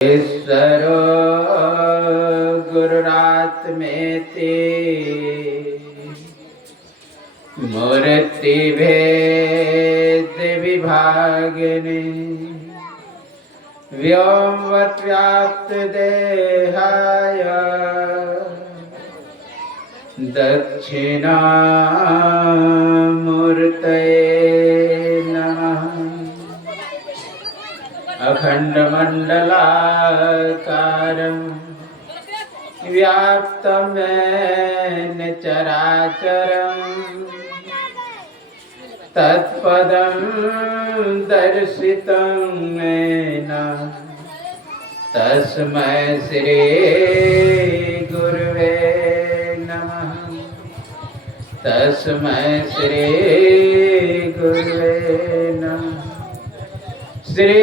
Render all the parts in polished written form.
ईश्वरो गुरुरात्मेति मूर्तिभेद विभागिनी व्योमवत् व्याप्त देहाय दक्षिणामूर्तये नमः। अखंडमंडलाकारं व्याप्तं येन चराचरं तत्पदं दर्शितं येन तस्मै श्री गुरुवे नमः। तस्मै श्री गुरुवे नमः। श्री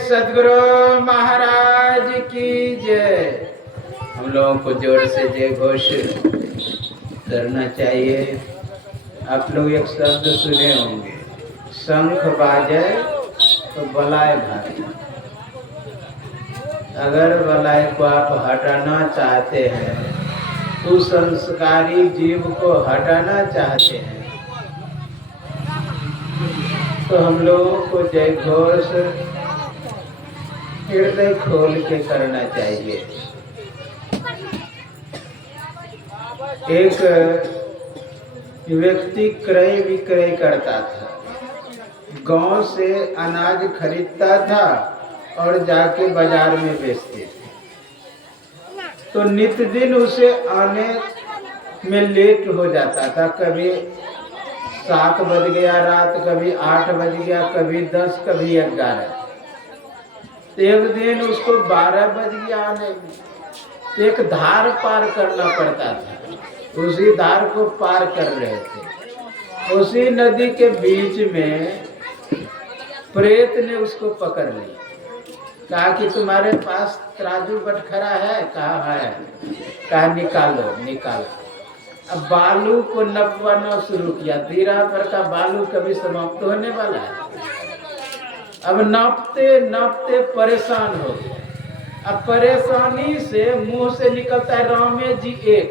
सद्गुरु महाराज की जय। हम लोगों को जोर से जय घोष करना चाहिए। आप लोग एक शब्द सुने होंगे, शंख बाजे तो बलाय भागे। अगर बलाय को आप हटाना चाहते हैं, कुसंस्कारी जीव को हटाना चाहते हैं, तो हम लोगों को जय घोष हृदय खोल के करना चाहिए। एक व्यक्ति क्रय विक्रय करता था, गांव से अनाज खरीदता था और जाके बाजार में बेचते थे। तो नित्य दिन उसे आने में लेट हो जाता था। कभी 7 बज गया रात, कभी 8 बज गया, कभी 10, कभी 11। एक दिन उसको 12 बज गया आने में। एक धार पार करना पड़ता था, उसी धार को पार कर रहे थे। उसी नदी के बीच में प्रेत ने उसको पकड़ लिया। कहा कि तुम्हारे पास तराजू बटखरा है? कहा है। कहा निकालो निकालो। अब बालू को नपवाना शुरू किया। धीरा पर का बालू कभी समाप्त होने वाला है। अब नापते नापते परेशान हो गए। अब परेशानी से मुंह से निकलता है रामे जी एक।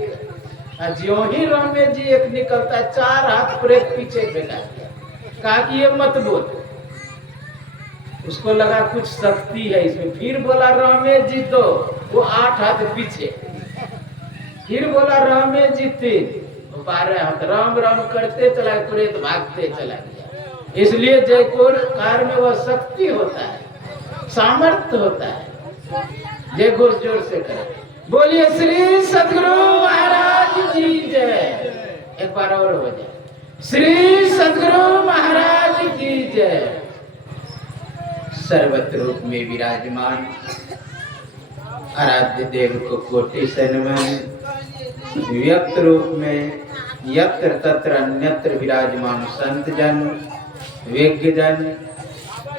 ज्यों ही रामे जी एक निकलता है, 4 हाथ प्रेत पीछे फेंका। कहा कि ये मत बोल। उसको लगा कुछ शक्ति है इसमें। फिर बोला रामे जी 2, वो 8 हाथ पीछे। फिर बोला रामे जी 3, 12 हाथ। राम राम करते चला, प्रेत भागते चला गया। इसलिए जयकार में वह शक्ति होता है, सामर्थ्य होता है। जय घोष जोर से करें। बोलिए श्री सद्गुरु महाराज की जय। एक बार और हो जाए। श्री सद्गुरु महाराज की जय। सर्वत्र रूप में विराजमान आराध्य देव को कोटि सनमन, व्यक्त रूप में यत्र तत्र अन्यत्र विराजमान संत जन, विज्ञ जन,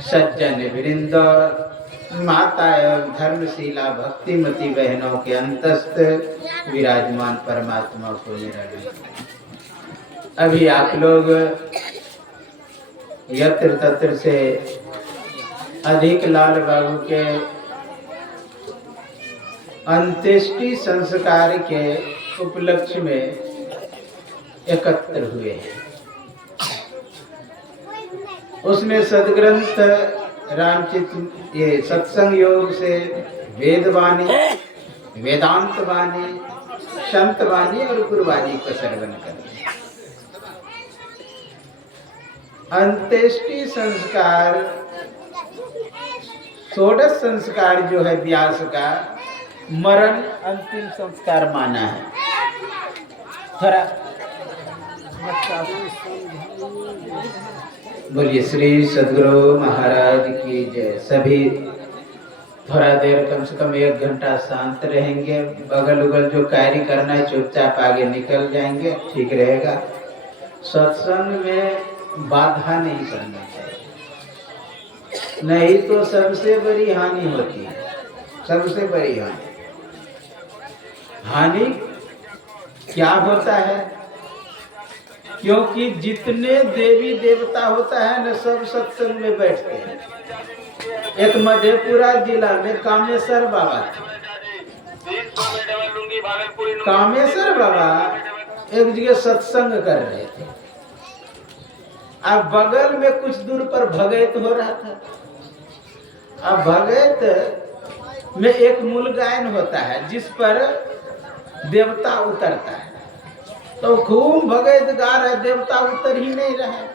सज्जन वृंद, माता एवं धर्मशीला भक्तिमती बहनों के अंतस्थ विराजमान परमात्मा को मेरा नमस्कार। अभी आप लोग यत्र तत्र से अधिक लाल बाबू के अंत्येष्टि संस्कार के उपलक्ष्य में एकत्र हुए हैं। उसमें सदग्रंथ रामचित ये सत्संग योग से वेदवाणी, वेदांत वाणी, संत वाणी और गुरुवाणी को श्रवण करते हैं। अंत्येष्टि संस्कार, षोडश संस्कार जो है व्यास का, मरण अंतिम संस्कार माना है। थोड़ा बोलिए श्री सद्गुरु महाराज की जय। सभी थोड़ा देर, कम से कम 1 घंटा शांत रहेंगे। बगल उगल जो कार्य करना है चुपचाप आगे निकल जाएंगे, ठीक रहेगा। सत्संग में बाधा नहीं करना चाहिए, नहीं तो सबसे बड़ी हानि होती है। सबसे बड़ी हानि क्या होता है? क्योंकि जितने देवी देवता होता है न, सब सत्संग में बैठते हैं। एक मधेपुरा जिला में कामेश्वर बाबा थे। कामेश्वर बाबा एक जगह सत्संग कर रहे थे। अब बगल में कुछ दूर पर भगैत हो रहा था। अब भगैत में एक मूल गायन होता है जिस पर देवता उतरता है। तो खूब भगैत गा रहे, देवता उतर ही नहीं रहे।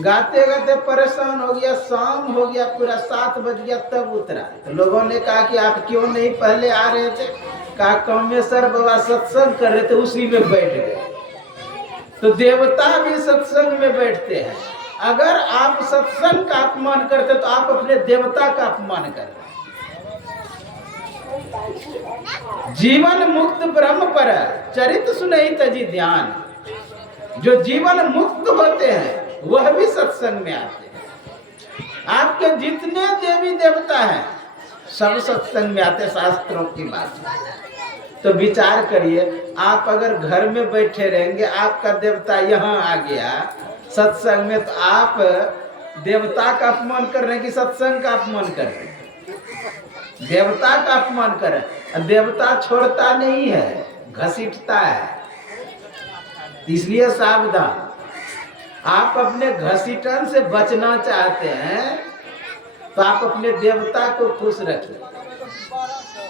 गाते गाते परेशान हो गया, शाम हो गया, पूरा 7 बज गया तब उतरा। तो लोगों ने कहा कि आप क्यों नहीं पहले आ रहे थे? कहा कामेश्वर बाबा सत्संग कर रहे थे, उसी में बैठ गए। तो देवता भी सत्संग में बैठते हैं। अगर आप सत्संग का अपमान करते तो आप अपने देवता का अपमान कर रहे। जीवन मुक्त ब्रह्म पर चरित सुनहि तजी ध्यान। जो जीवन मुक्त होते हैं वह भी सत्संग में आते हैं। आपके जितने देवी देवता हैं सब सत्संग में आते, शास्त्रों की बात। तो विचार करिए, आप अगर घर में बैठे रहेंगे, आपका देवता यहाँ आ गया सत्संग में, तो आप देवता का अपमान कर रहे हैं कि सत्संग का अपमान कर रहे हैं? देवता का अपमान कर रहे हैं। देवता छोड़ता नहीं है, घसीटता है। इसलिए सावधान। आप अपने घसीटन से बचना चाहते हैं तो आप अपने देवता को खुश रखिए।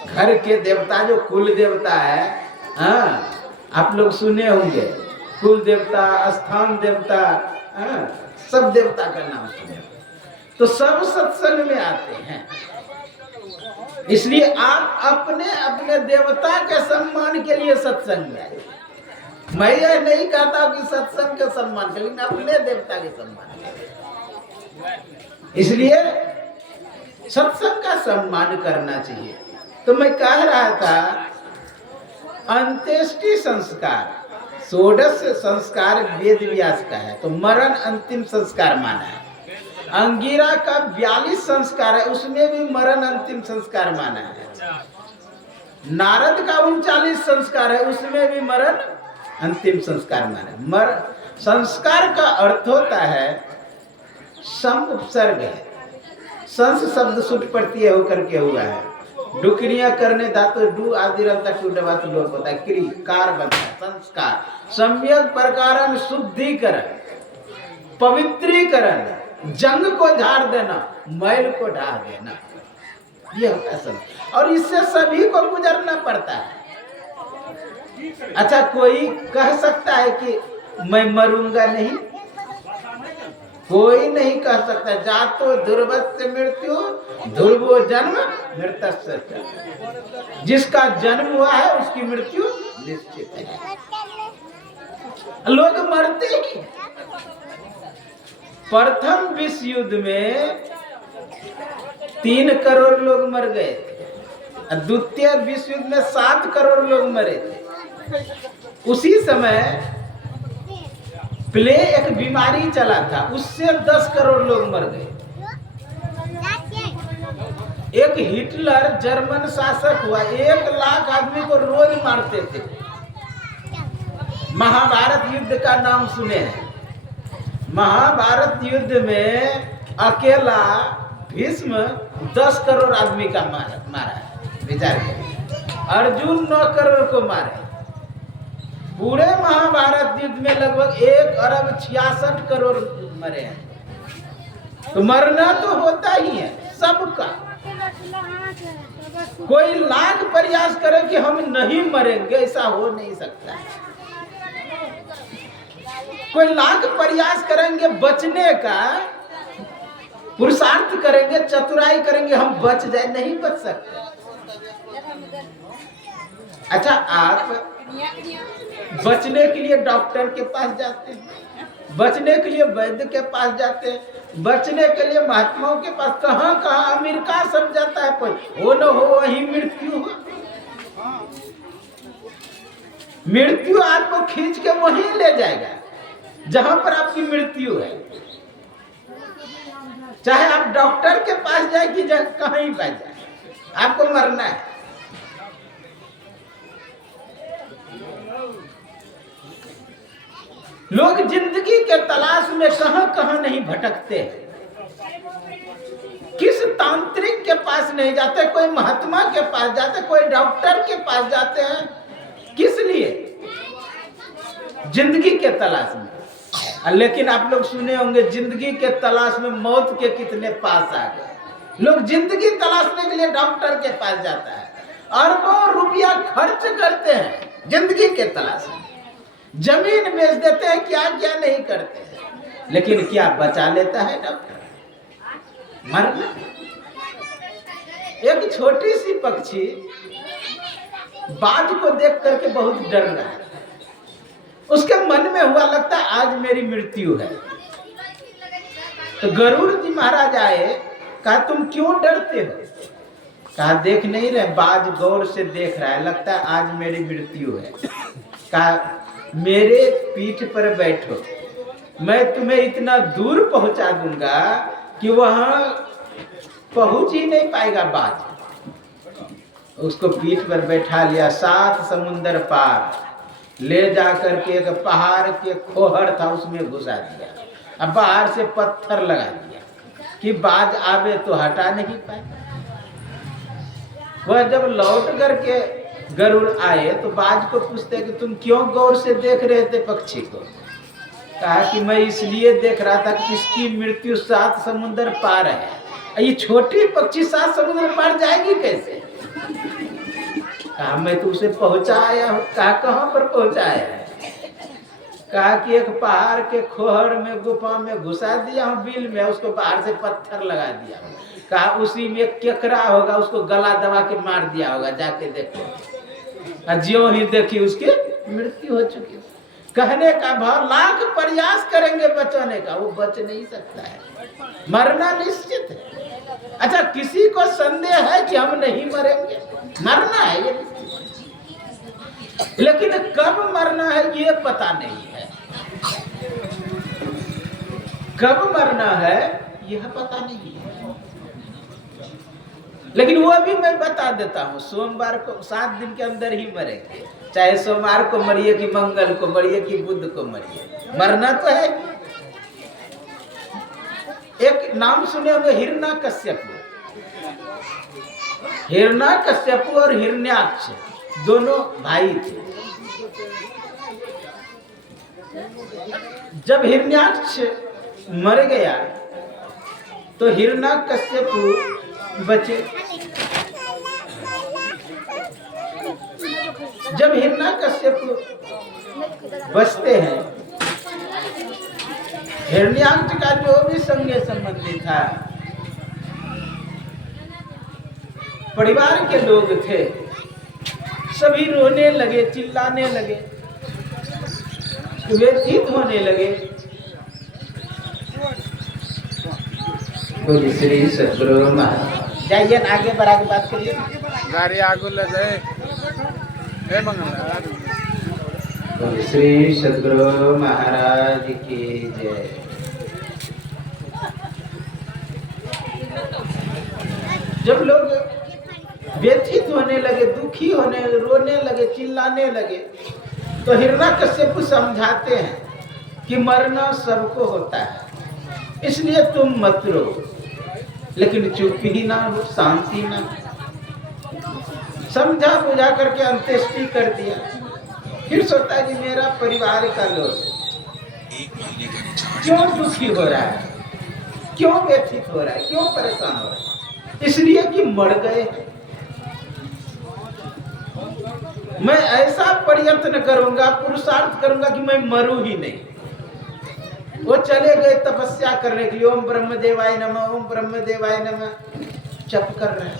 घर के देवता जो कुल देवता है, हाँ, आप लोग सुने होंगे, कुल देवता, स्थान देवता, हाँ, सब देवता का नाम सुने। तो सब सत्संग में आते हैं। इसलिए आप अपने अपने देवता के सम्मान के लिए सत्संग में आए। मैं यह नहीं कहता कि सत्संग के सम्मान के लिए, अपने देवता के सम्मान के लिए। इसलिए सत्संग का सम्मान करना चाहिए। तो मैं कह रहा था, अंत्येष्टि संस्कार 16 संस्कार वेद व्यास का है, तो मरण अंतिम संस्कार माना है। अंगिरा का 42 संस्कार है, उसमें भी मरण अंतिम संस्कार माना है। नारद का 39 संस्कार है, उसमें भी मरण अंतिम संस्कार माना है। संस्कार का अर्थ होता है सम उपसर्ग है। संस शब्द सुट प्रत्यय होकर के हुआ है। डुकरियां करने धातु डू आदि रंता टू डबा तो लोग होता है, क्री कार बनता है। संस्कार सम्यक प्रकारन शुद्धिकरण, पवित्रीकरण, जंग को झाड़ देना, मैल को ढा देना, ये होता है संस्कार। और इससे सभी को गुजरना पड़ता है। अच्छा, कोई कह सकता है कि मैं मरूंगा नहीं? कोई नहीं कह सकता। जातो ध्रुवस्य मृत्यु ध्रुवो जन्म मृतस्य च। जिसका जन्म हुआ है उसकी मृत्यु निश्चित है। लोग मरते ही। प्रथम विश्व युद्ध में 3 करोड़ लोग मर गए थे। द्वितीय विश्व युद्ध में 7 करोड़ लोग मरे थे। उसी समय प्ले एक बीमारी चला था, उससे 10 करोड़ लोग मर गए। एक हिटलर जर्मन शासक हुआ, 1 लाख आदमी को रोज मारते थे। महाभारत युद्ध का नाम सुने हैं। महाभारत युद्ध में अकेला भीष्म 10 करोड़ आदमी का मारा है। विचार करिए, अर्जुन 9 करोड़ को मारे। पूरे महाभारत युद्ध में लगभग 1 अरब 66 करोड़ मरे हैं। तो मरना तो होता ही है सबका। कोई लाख प्रयास करे कि हम नहीं मरेंगे, ऐसा हो नहीं सकता। कोई लाख प्रयास करेंगे बचने का, पुरुषार्थ करेंगे, चतुराई करेंगे, हम बच जाए, नहीं बच सकते। अच्छा, आप बचने के लिए डॉक्टर के पास जाते हैं, बचने के लिए वैद्य के पास जाते हैं, बचने के लिए महात्माओं के पास, कहाँ कहाँ अमेरिका सब जाता है। कोई हो न हो वही मृत्यु हो। मृत्यु आपको खींच के वहीं ले जाएगा जहां पर आपकी मृत्यु है। चाहे आप डॉक्टर के पास जाए कि कहीं पर जाए, आपको मरना है। लोग जिंदगी के तलाश में कहां कहां नहीं भटकते हैं। किस तांत्रिक के पास नहीं जाते, कोई महात्मा के पास जाते, कोई डॉक्टर के पास जाते हैं, किस लिए? जिंदगी के तलाश में। लेकिन आप लोग सुने होंगे जिंदगी के तलाश में मौत के कितने पास आ गए। लोग जिंदगी तलाशने के लिए डॉक्टर के पास जाता है, अरबों रुपया खर्च करते हैं जिंदगी के तलाश में, जमीन बेच देते हैं, क्या क्या नहीं करते हैं, लेकिन क्या बचा लेता है डॉक्टर? मरना। एक छोटी सी पक्षी बाज को देख करके बहुत डर रहा है। उसके मन में हुआ लगता है आज मेरी मृत्यु है। तो गरुड़ जी महाराज आए, कहा तुम क्यों डरते हो? कहा देख नहीं रहे, बाज गौर से देख रहा है, लगता है आज मेरी मृत्यु है। कहा मेरे पीठ पर बैठो, मैं तुम्हें इतना दूर पहुंचा दूंगा कि वहां पहुंच ही नहीं पाएगा बाज। उसको पीठ पर बैठा लिया, 7 समुंदर पार ले जा करके एक पहाड़ के खोहर था उसमें घुसा दिया, अब बाहर से पत्थर लगा दिया कि बाज आवे तो हटा नहीं पाए। वह जब लौट करके गरुड़ आए तो बाज को पूछते कि तुम क्यों गौर से देख रहे थे पक्षी को? कहा कि मैं इसलिए देख रहा था कि इसकी मृत्यु 7 समुंदर पार है, ये छोटी पक्षी 7 समुंदर पार जाएगी कैसे? कहा मैं तो उसे पहुंचा आया हूँ। कहा कहाँ पर पहुंचा आया है? कहा कि एक पहाड़ के खोहर में गुफा में घुसा दिया हूँ, बिल में, उसको बाहर से पत्थर लगा दिया हूँ। कहा उसी में केकड़ा होगा, उसको गला दबा के मार दिया होगा, जाके देखो। ज्यों ही देखी उसकी मृत्यु हो चुकी। कहने का भाव लाख प्रयास करेंगे बचाने का, वो बच नहीं सकता है, मरना निश्चित है। अच्छा, किसी को संदेह है कि हम नहीं मरेंगे? मरना है ये, लेकिन कब मरना है ये पता नहीं है। कब मरना है यह पता नहीं है, लेकिन वो भी मैं बता देता हूँ। सोमवार को 7 दिन के अंदर ही मरेंगे, चाहे सोमवार को मरिए कि मंगल को मरिए कि बुध को मरिए, मरना तो है। एक नाम सुने होंगे हिरण्यकश्यप। हिरण्यकश्यप और हिरण्याक्ष दोनों भाई थे। जब हिरण्याक्ष मर गया तो हिरण्यकश्यप बचे। जब हिरण्यकश्यप बचते हैं, हिरण्याक्ष का जो भी संगे संबंधी था, परिवार के लोग थे, सभी रोने लगे, चिल्लाने लगे, व्यथित होने लगे। बोलिए श्री सद्गुरु महाराज। जाइए आगे बढ़ा के बात करिए, गाड़ी आगू ले जाए। बोलिए श्री सद्गुरु महाराज की जय। जब लोग व्यथित होने लगे, दुखी होने, रोने लगे, चिल्लाने लगे, तो हिरण्यकश्यप समझाते हैं कि मरना सबको होता है, इसलिए तुम मत रो, लेकिन चुप ही ना हो, शांति ना। समझा बुझा करके अंत्येष्टि कर दिया। फिर सोचता है कि मेरा परिवार का लोग क्यों दुखी हो रहा है, क्यों व्यथित हो रहा है, क्यों परेशान हो रहा है? इसलिए कि मर गए। मैं ऐसा प्रयत्न करूंगा, पुरुषार्थ करूंगा कि मैं मरूं ही नहीं। वो चले गए तपस्या करने के लिए, ओम ब्रह्मदेवाय नमः, ओम ब्रह्मदेवाय नमः जप कर रहे हैं।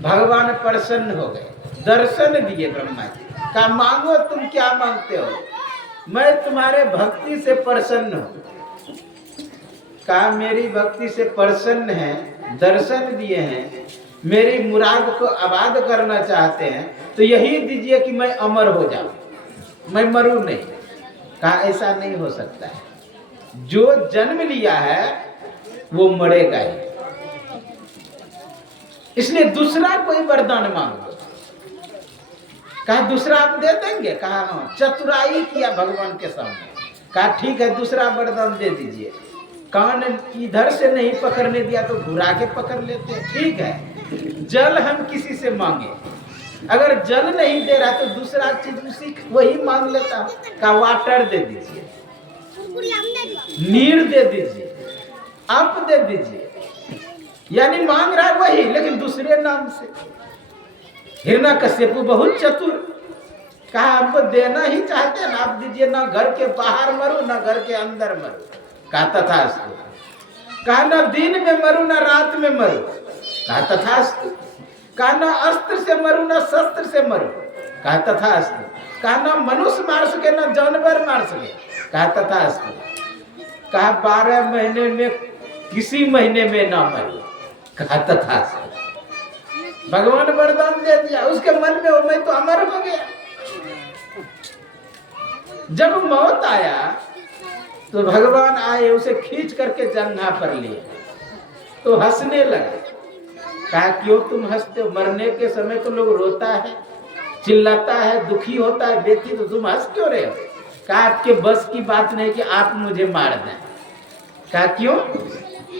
भगवान प्रसन्न हो गए, दर्शन दिए ब्रह्मा जी। कहा मांगो, तुम क्या मांगते हो? मैं तुम्हारे भक्ति से प्रसन्न हूं। कहा मेरी भक्ति से प्रसन्न है, दर्शन दिए हैं, मेरी मुराद को आबाद करना चाहते हैं, तो यही दीजिए कि मैं अमर हो जाऊं, मैं मरूं नहीं। कहा ऐसा नहीं हो सकता है, जो जन्म लिया है वो मरेगा ही, इसलिए दूसरा कोई वरदान मांगो। कहा दूसरा आप दे देंगे? कहा हाँ। चतुराई किया भगवान के सामने। कहा ठीक है, दूसरा वरदान दे दीजिए। कान इधर से नहीं पकड़ने दिया तो घुरा के पकड़ लेते हैं। ठीक है, जल हम किसी से मांगे, अगर जल नहीं दे रहा तो दूसरा चीज उसी वही मांग लेता हूं का वाटर दे दीजिए, नीर दे दीजिए, आप दे दीजिए, यानी मांग रहा है वही लेकिन दूसरे नाम से। हिरण्यकश्यप बहुत चतुर, कहा हमको देना ही चाहते हैं, आप दीजिए, ना घर के बाहर मरो ना घर के अंदर मरो, कहा तथास्तु। कहा ना दिन में मरो ना रात में मरो, कहा तथास्तु। कहा ना अस्त्र से मरो ना शस्त्र से मरो, कहा तथास्तु। कहा ना मनुष्य मार सके ना जानवर मार सके, कहा तथास्तु। कहा 12 महीने में किसी महीने में ना मरो, कहा तथास्तु। भगवान वरदान दे दिया, उसके मन में मैं तो अमर हो गया। जब मौत आया तो भगवान आए, उसे खींच करके जंघा पर लिए तो हंसने लगा। कहा क्यों तुम हंसते हो, मरने के समय तो लोग रोता है, चिल्लाता है, दुखी होता है व्यक्ति, तो तुम हंस क्यों रहे हो। कहा आपके बस की बात नहीं कि आप मुझे मार दें। कहा क्यों,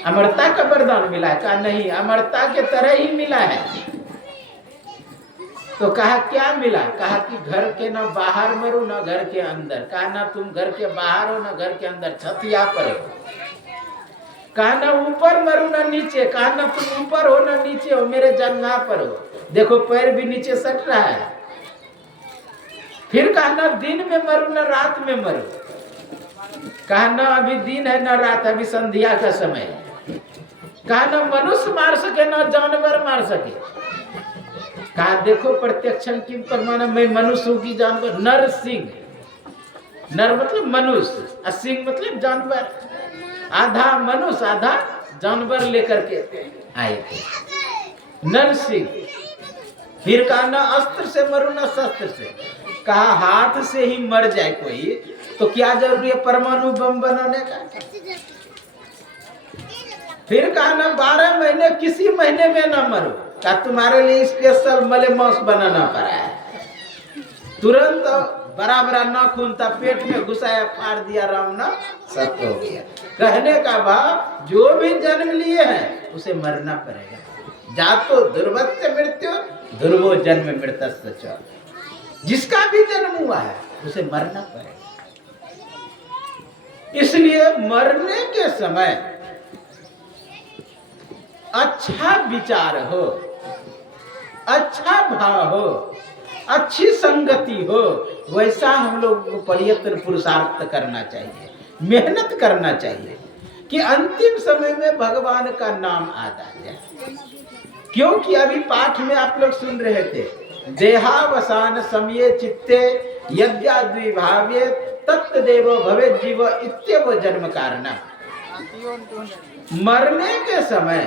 अमरता का वरदान मिला है। कहा नहीं, अमरता के तरह ही मिला है। तो कहा क्या मिला, कहा कि घर के ना बाहर मरो ना घर के अंदर। कहा ना तुम घर के बाहर हो ना घर के अंदर, छतिया पर हो। कहा ना ऊपर मरो ना नीचे, कहा ना तुम ऊपर हो ना नीचे हो, मेरे जंघा पर हो, देखो पैर भी नीचे सट रहा है। फिर कहा ना दिन में मरो ना रात में मरो। कहा ना अभी दिन है ना रात, अभी संध्या का समय है। कहा ना मनुष्य मार सके ना जानवर मार सके। कहा देखो प्रत्यक्षम किम प्रमाण, मैं मनुष्य हूं कि जानवर। नर सिंह, नर मतलब मनुष्य और सिंह मतलब जानवर, आधा मनुष्य आधा जानवर लेकर के आए थे नर सिंह। फिर कहा ना अस्त्र से मरो ना शस्त्र से। कहा हाथ से ही मर जाए कोई तो क्या जरूरी है परमाणु बम बनाने का। फिर कहा ना 12 महीने किसी महीने में ना मरो, का तुम्हारे लिए स्पेशल मलेमांस बनाना पड़ा है। तुरंत बड़ा बड़ा नाखून था, पेट में घुसाया, फाड़ दिया, राम ना सत्य हो गया। कहने का भाव जो भी जन्म लिए हैं उसे मरना पड़ेगा। जातो दुर्वत्य मृत्यु दुर्वो जन्म मृत्य, जिसका भी जन्म हुआ है उसे मरना पड़ेगा। इसलिए मरने के समय अच्छा विचार हो, अच्छा भाव हो, अच्छी संगति हो, वैसा हम लोग को प्रयत्न पुरुषार्थ करना चाहिए, मेहनत करना चाहिए कि अंतिम समय में भगवान का नाम आ जाए। क्योंकि अभी पाठ में आप लोग सुन रहे थे, देहावसान समये चित्ते यद्याद्विभाव्ये तत्देव भवे जीव इत्यव जन्म कारणम। मरने के समय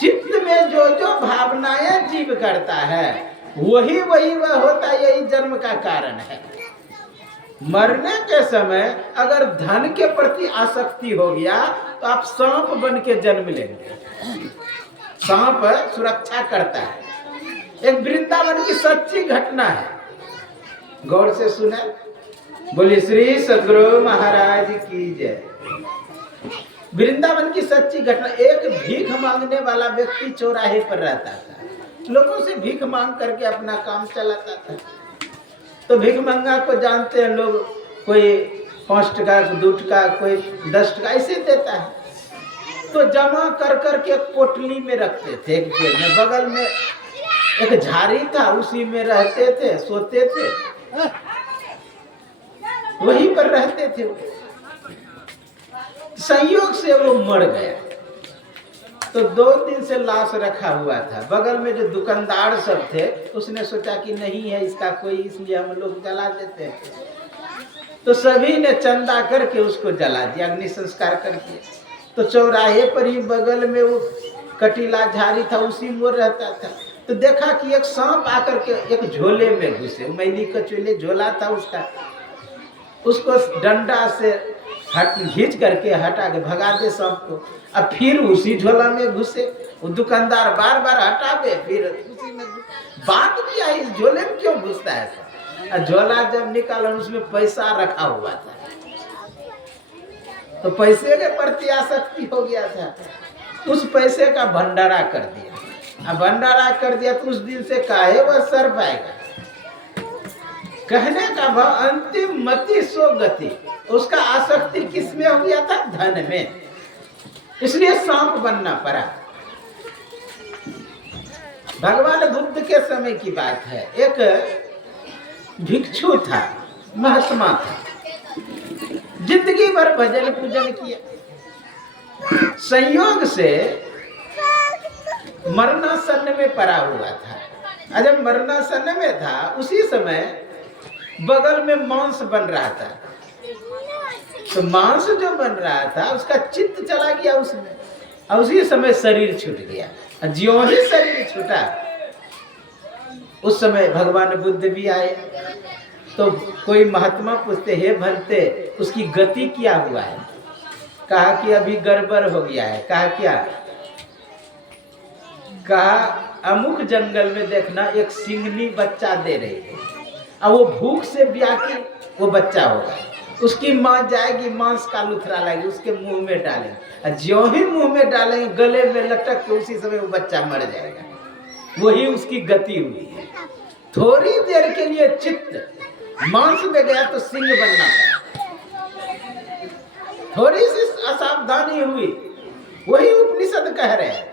चित्त में जो जो भावनाएं जीव करता है वही वह होता है, यही जन्म का कारण है। मरने के समय अगर धन के प्रति आसक्ति हो गया तो आप सांप बन के जन्म लेंगे। सांप सुरक्षा करता है। एक वृंदावन की सच्ची घटना है, गौर से सुने। बोले श्री सद्गुरु महाराज की जय। वृंदावन की सच्ची घटना। एक भीख मांगने वाला व्यक्ति चौराहे पर रहता था, लोगों से भीख मांग करके अपना काम चलाता था। तो भीख मंगा को जानते हैं लोग, कोई 5 टका, 2 टका, कोई 10 टका ऐसे देता है। तो जमा कर करके पोटली में रखते थे। एक जेब में बगल में एक झाड़ी था, उसी में रहते थे, सोते थे, वहीं पर रहते थे। संयोग से वो मर गया तो 2 दिन से लाश रखा हुआ था। बगल में जो दुकानदार सब थे उसने सोचा कि नहीं है इसका कोई, इसलिए हम लोग जला देते हैं। तो सभी ने चंदा करके उसको जला दिया, अग्नि संस्कार करके। तो चौराहे पर ही बगल में वो कटीला झाड़ी था, उसी में रहता था। तो देखा कि एक सांप आकर के एक झोले में घुसे, मैली कचोले झोला था उसका, उसको डंडा से घींच करके हटा के भगा दे सांप को। अब फिर उसी झोला में घुसे। वो दुकानदार बार बार हटावे, फिर उसी में बात किया इस झोले में क्यों घुसता है। झोला जब निकाला उसमें पैसा रखा हुआ था। तो पैसे के प्रति आसक्ति हो गया था, उस पैसे का भंडारा कर दिया। अब भंडारा कर दिया तो उस दिन से काहे वह सर पाएगा। कहने का भाव अंतिम मति सो गति, उसका आसक्ति किस में हो गया था? धन में, इसलिए सांप बनना पड़ा। भगवान बुद्ध के समय की बात है, एक भिक्षु था, महात्मा था, जिंदगी भर भजन पूजन किया। संयोग से मरणासन में पड़ा हुआ था। जब मरणासन में था उसी समय बगल में मांस बन रहा था। तो मांस जो बन रहा था उसका चित्त चला गया उसमें, और उसी समय शरीर छूट गया। ज्यों ही शरीर छूटा उस समय भगवान बुद्ध भी आए। तो कोई महात्मा पूछते, हे भंते उसकी गति क्या हुआ है? कहा कि अभी गड़बड़ हो गया है। कहा क्या? कहा अमुक जंगल में देखना एक सिंगनी बच्चा दे रही है, और वो भूख से ब्याकुल वो बच्चा होगा। उसकी माँ जाएगी, मांस का लुथरा लाएगी, उसके मुंह में डालेंगे, और ज्यों ही मुंह में डालेंगे गले में लटक के उसी समय वो बच्चा मर जाएगा। वही उसकी गति हुई है। थोड़ी देर के लिए चित्त मांस में गया तो सिंह बनना पड़ा। थोड़ी सी असावधानी हुई, वही उपनिषद कह रहे हैं,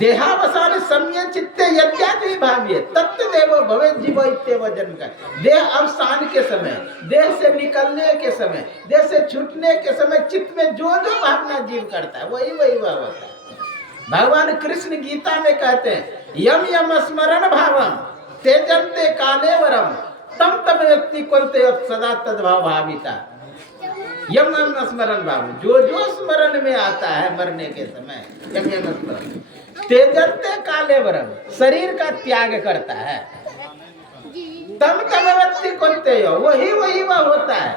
देहावसान सम्य चित्ते यद्यापि भाव्य तत्त्वदेव भवे जीव इत्येव जन्म का। देह अवसान के समय, देह से निकलने के समय, देह से छूटने के समय चित्त में जो जो भावना जीव करता है वही वही वह होता है। भगवान कृष्ण गीता में कहते हैं, यम यम स्मरण भावम तेजन्ते काले वरम तम तम व्यक्ति कुलते सदा तद्भाव भाविता। यम यम स्मरण भाव, जो जो स्मरण में आता है मरने के समय, यम यम स्मरण तेजन्ते काले वरम, शरीर का त्याग करता है। तम तम व्यक्ति कुलते वही वही वह होता है,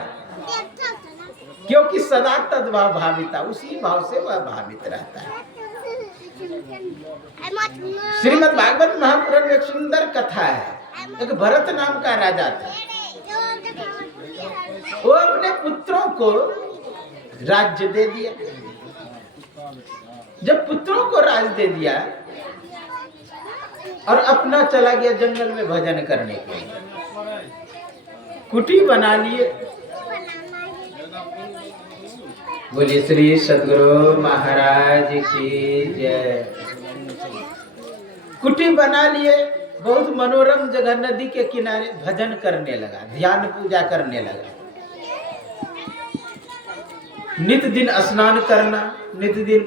क्योंकि सदा तद्भाव भाविता, उसी भाव से वह भावित रहता है। श्रीमद् भागवत महापुराण में एक सुंदर कथा है। एक भरत नाम का राजा था, वो अपने पुत्रों को राज्य दे दिया। जब पुत्रों को राज दे दिया और अपना चला गया जंगल में भजन करने के लिए, कुटी बना लिए। बोलिए श्री सद्गुरु महाराज की जय। कुटी बना लिए, बहुत मनोरम जगह, नदी के किनारे भजन करने लगा, ध्यान पूजा करने लगा। नित दिन स्नान करना, नित दिन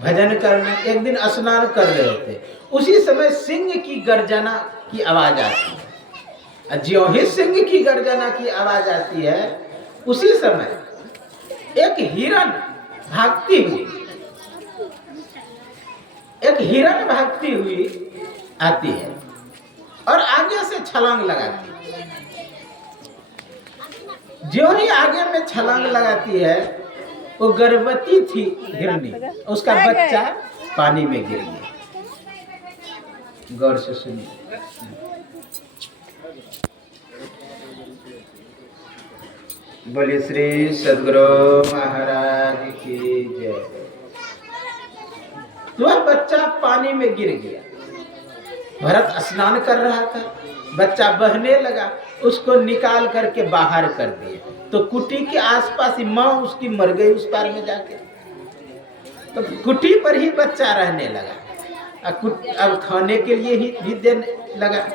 भजन करना। एक दिन स्नान कर रहे थे, उसी समय सिंह की गर्जना की आवाज आती है। ज्यों ही सिंह की गर्जना की आवाज आती है उसी समय एक हिरण भागती हुई, एक हिरण भागती हुई आती है और आगे से छलांग लगाती है। ज्यों ही आगे में छलांग लगाती है, वो गर्भवती थी हिरनी, उसका बच्चा पानी में गिर गया। गौर से सुनिए। बोलिए श्री सद्गुरु महाराज की जय। तो वह बच्चा पानी में गिर गया। भरत स्नान कर रहा था, बच्चा बहने लगा, उसको निकाल करके बाहर कर दिए। तो कुटी के आसपास ही माँ उसकी मर गई उस पार में जाके। तो कुटी पर ही बच्चा रहने लगा, अब खाने के लिए ही भी देने लगा।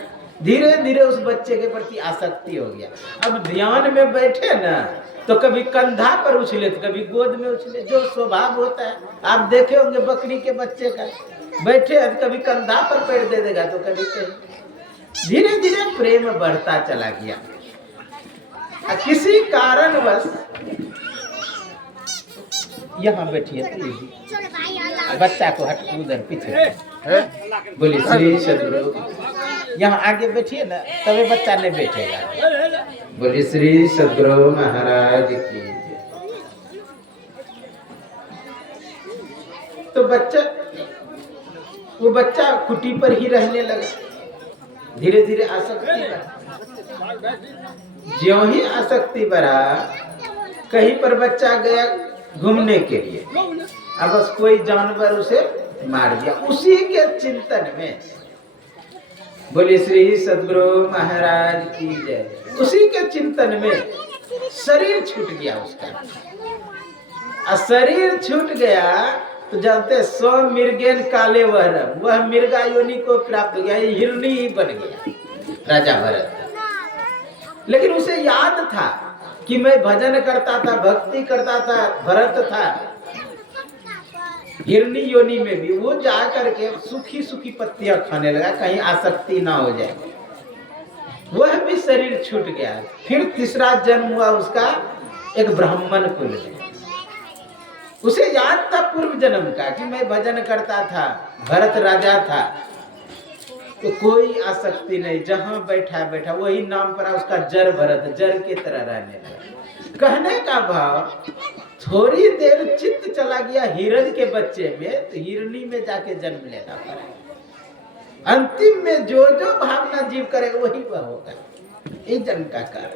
धीरे धीरे उस बच्चे के प्रति आसक्ति हो गया। अब ध्यान में बैठे ना तो कभी कंधा पर उछले तो कभी गोद में उछले, जो स्वभाव होता है। आप देखे होंगे बकरी के बच्चे का, बैठे तो कभी कंधा पर पैर दे देगा तो कभी कहीं। धीरे धीरे प्रेम बढ़ता चला गया। किसी कारणवश यहाँ बैठिए, बच्चा को हट उधर पीछे। बोलिए श्री सद्गुरु, यहाँ आगे बैठिए ना, तभी बच्चा नहीं बैठेगा। बोलिए श्री सद्गुरु महाराज की जय। तो वो बच्चा कुटी पर ही रहने लगा। धीरे धीरे आसक्ति बढ़ा। ज्यों ही आसक्ति बढ़ा, कहीं पर बच्चा गया घूमने के लिए। अब बस कोई जानवर उसे मार दिया, उसी के चिंतन में, बोले श्री सद्गुरु महाराज की जय, उसी के चिंतन में शरीर छूट गया उसका। और शरीर छूट गया तो जानते 100 मृगेन काले वह मृगा योनि को प्राप्त हो गया, हिरणी ही बन गया राजा भरत। लेकिन उसे याद था कि मैं भजन करता था, भक्ति करता था, भरत था हिरणी योनि में भी। वो जा करके सूखी सूखी पत्तियां खाने लगा, कहीं आसक्ति ना हो जाए। वह भी शरीर छूट गया। फिर तीसरा जन्म हुआ उसका एक ब्राह्मण कुल में। उसे याद था पूर्व जन्म का कि मैं भजन करता था, भरत राजा था, तो कोई आसक्ति नहीं, जहां बैठा बैठा वही नाम पड़ा उसका जर भरत, जर के तरह रहने लगा। कहने का भाव थोड़ी देर चित्त चला गया हिरण के बच्चे में, तो हिरणी में जाके जन्म लेना पड़ा। अंतिम में जो जो भावना जीव करेगा वही वह होगा। ये जन्म का कारण।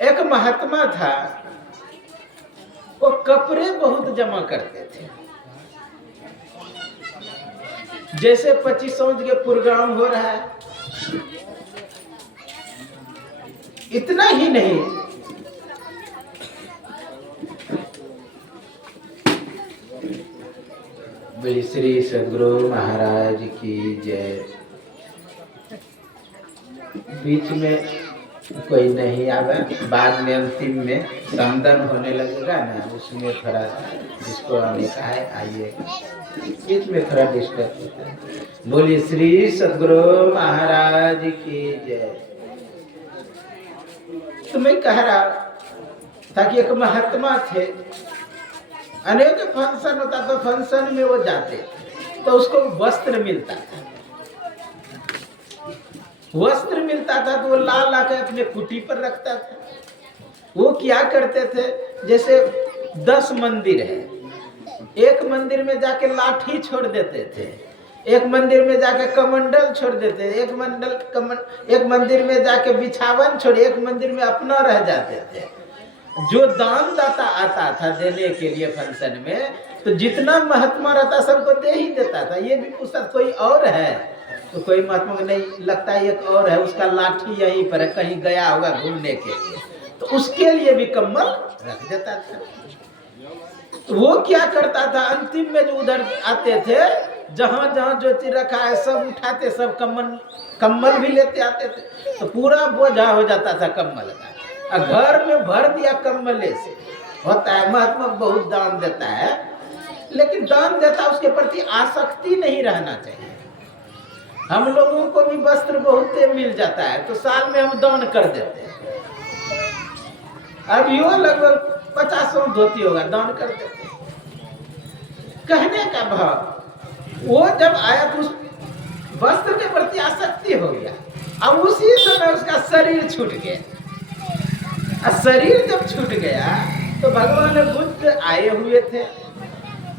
एक महात्मा था, वो कपड़े बहुत जमा करते थे। जैसे 25 के प्रोग्राम हो रहा है, इतना ही नहीं, बोली श्री सद्गुरु महाराज की जय। बीच में कोई नहीं आवे, बाद में अंतिम में समदन होने लगेगा ना, उसमें थोड़ा जिसको हमने कहा है आइए, बीच में थोड़ा डिस्टर्ब होता है। बोली श्री सद्गुरु महाराज की जय। तो मैं कह रहा था कि एक महात्मा थे, अनेक फंक्शन होता तो फंक्शन में वो जाते तो उसको वस्त्र मिलता था। वस्त्र मिलता था तो वो ला के अपने कुटी पर रखता था। वो क्या करते थे, जैसे 10 मंदिर है, एक मंदिर में जाके लाठी छोड़ देते थे, एक मंदिर में जाके कमंडल छोड़ देते थे, एक मंदिर में जाके बिछावन छोड़, एक मंदिर में अपना रह जाते थे। जो दानदाता आता था देने के लिए फंक्शन में, तो जितना महात्मा रहता सबको दे ही देता था। ये भी पूछता कोई और है, तो कोई महात्मा को नहीं लगता एक और है, उसका लाठी यहीं पर है, कहीं गया होगा घूमने के लिए, तो उसके लिए भी कम्बल रख देता था। तो वो क्या करता था, अंतिम में जो उधर आते थे, जहां जहां जो चीज रखा है सब उठाते, सब कम्बल भी लेते आते थे, तो पूरा बोझा हो जाता था कम्बल का। घर में भर दिया कम्बले से। होता है महात्मा बहुत दान देता है, लेकिन दान देता उसके प्रति आसक्ति नहीं रहना चाहिए। हम लोगों को भी वस्त्र बहुत मिल जाता है, तो साल में हम दान कर देते हैं। अब यो लगभग 50 धोती होगा, दान कर देते हैं। कहने का भाव, वो जब आया तो उस वस्त्र के प्रति आसक्ति हो गया, अब उसी समय उसका शरीर छूट गया। शरीर जब छूट गया तो भगवान बुद्ध आए हुए थे,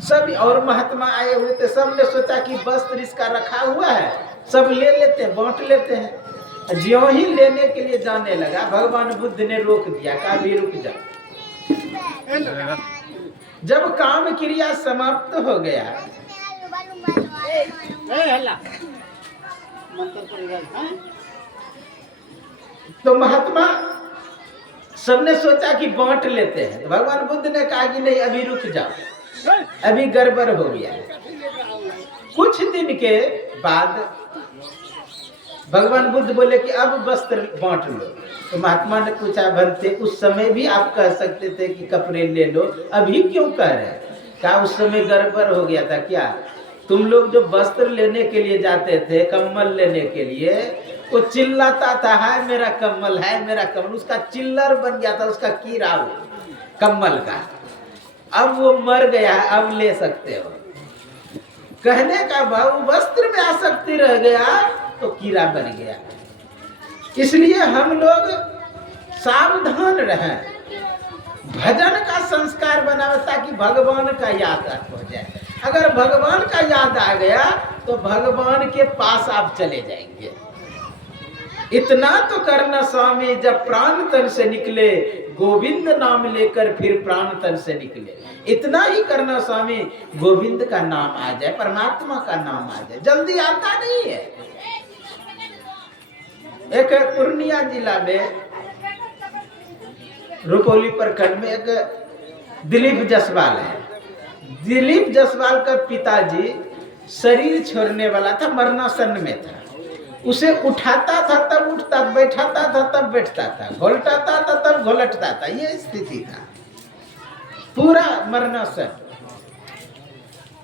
सब और महात्मा आए हुए थे। सब ने सोचा कि वस्त्र इसका रखा हुआ है, सब ले लेते हैं, बांट लेते हैं। ज्यों ही लेने के लिए जाने लगा, भगवान बुद्ध ने रोक दिया, कहा भी रुक जा। जब काम क्रिया समाप्त हो गया तो महात्मा सबने सोचा कि बांट लेते हैं, तो भगवान बुद्ध ने कहा कि नहीं, अभी रुक जाओ, अभी गड़बड़ हो गया है। कुछ दिन के बाद भगवान बुद्ध बोले कि अब वस्त्र बांट लो। तो महात्मा ने पूछा, बनते उस समय भी आप कह सकते थे कि कपड़े ले लो, अभी क्यों कह रहे हैं? कहा उस समय गड़बड़ हो गया था। क्या तुम लोग जो वस्त्र लेने के लिए जाते थे, कम्बल लेने के लिए, वो चिल्लाता था, हाय मेरा कम्बल, है मेरा कम्बल, उसका चिल्लर बन गया था, उसका कीड़ा कम्बल का। अब वो मर गया, अब ले सकते हो। कहने का भाव, वस्त्र में आसक्ति रह गया तो कीड़ा बन गया। इसलिए हम लोग सावधान रहें, भजन का संस्कार बनावे ताकि भगवान का याद हो जाए। अगर भगवान का याद आ गया तो भगवान के पास आप चले जाएंगे। इतना तो करना स्वामी, जब प्राण तन से निकले गोविंद नाम लेकर फिर प्राण तन से निकले। इतना ही करना स्वामी, गोविंद का नाम आ जाए, परमात्मा का नाम आ जाए, जल्दी आता नहीं है। एक पूर्णिया जिला में रुपौली प्रखंड में एक दिलीप जायसवाल है। दिलीप जायसवाल का पिताजी शरीर छोड़ने वाला था, मरणासन में था। उसे उठाता था तब उठता, बैठाता था तब बैठता था, घोलटाता था तब घोलटता था, ये स्थिति था, पूरा मरणासन।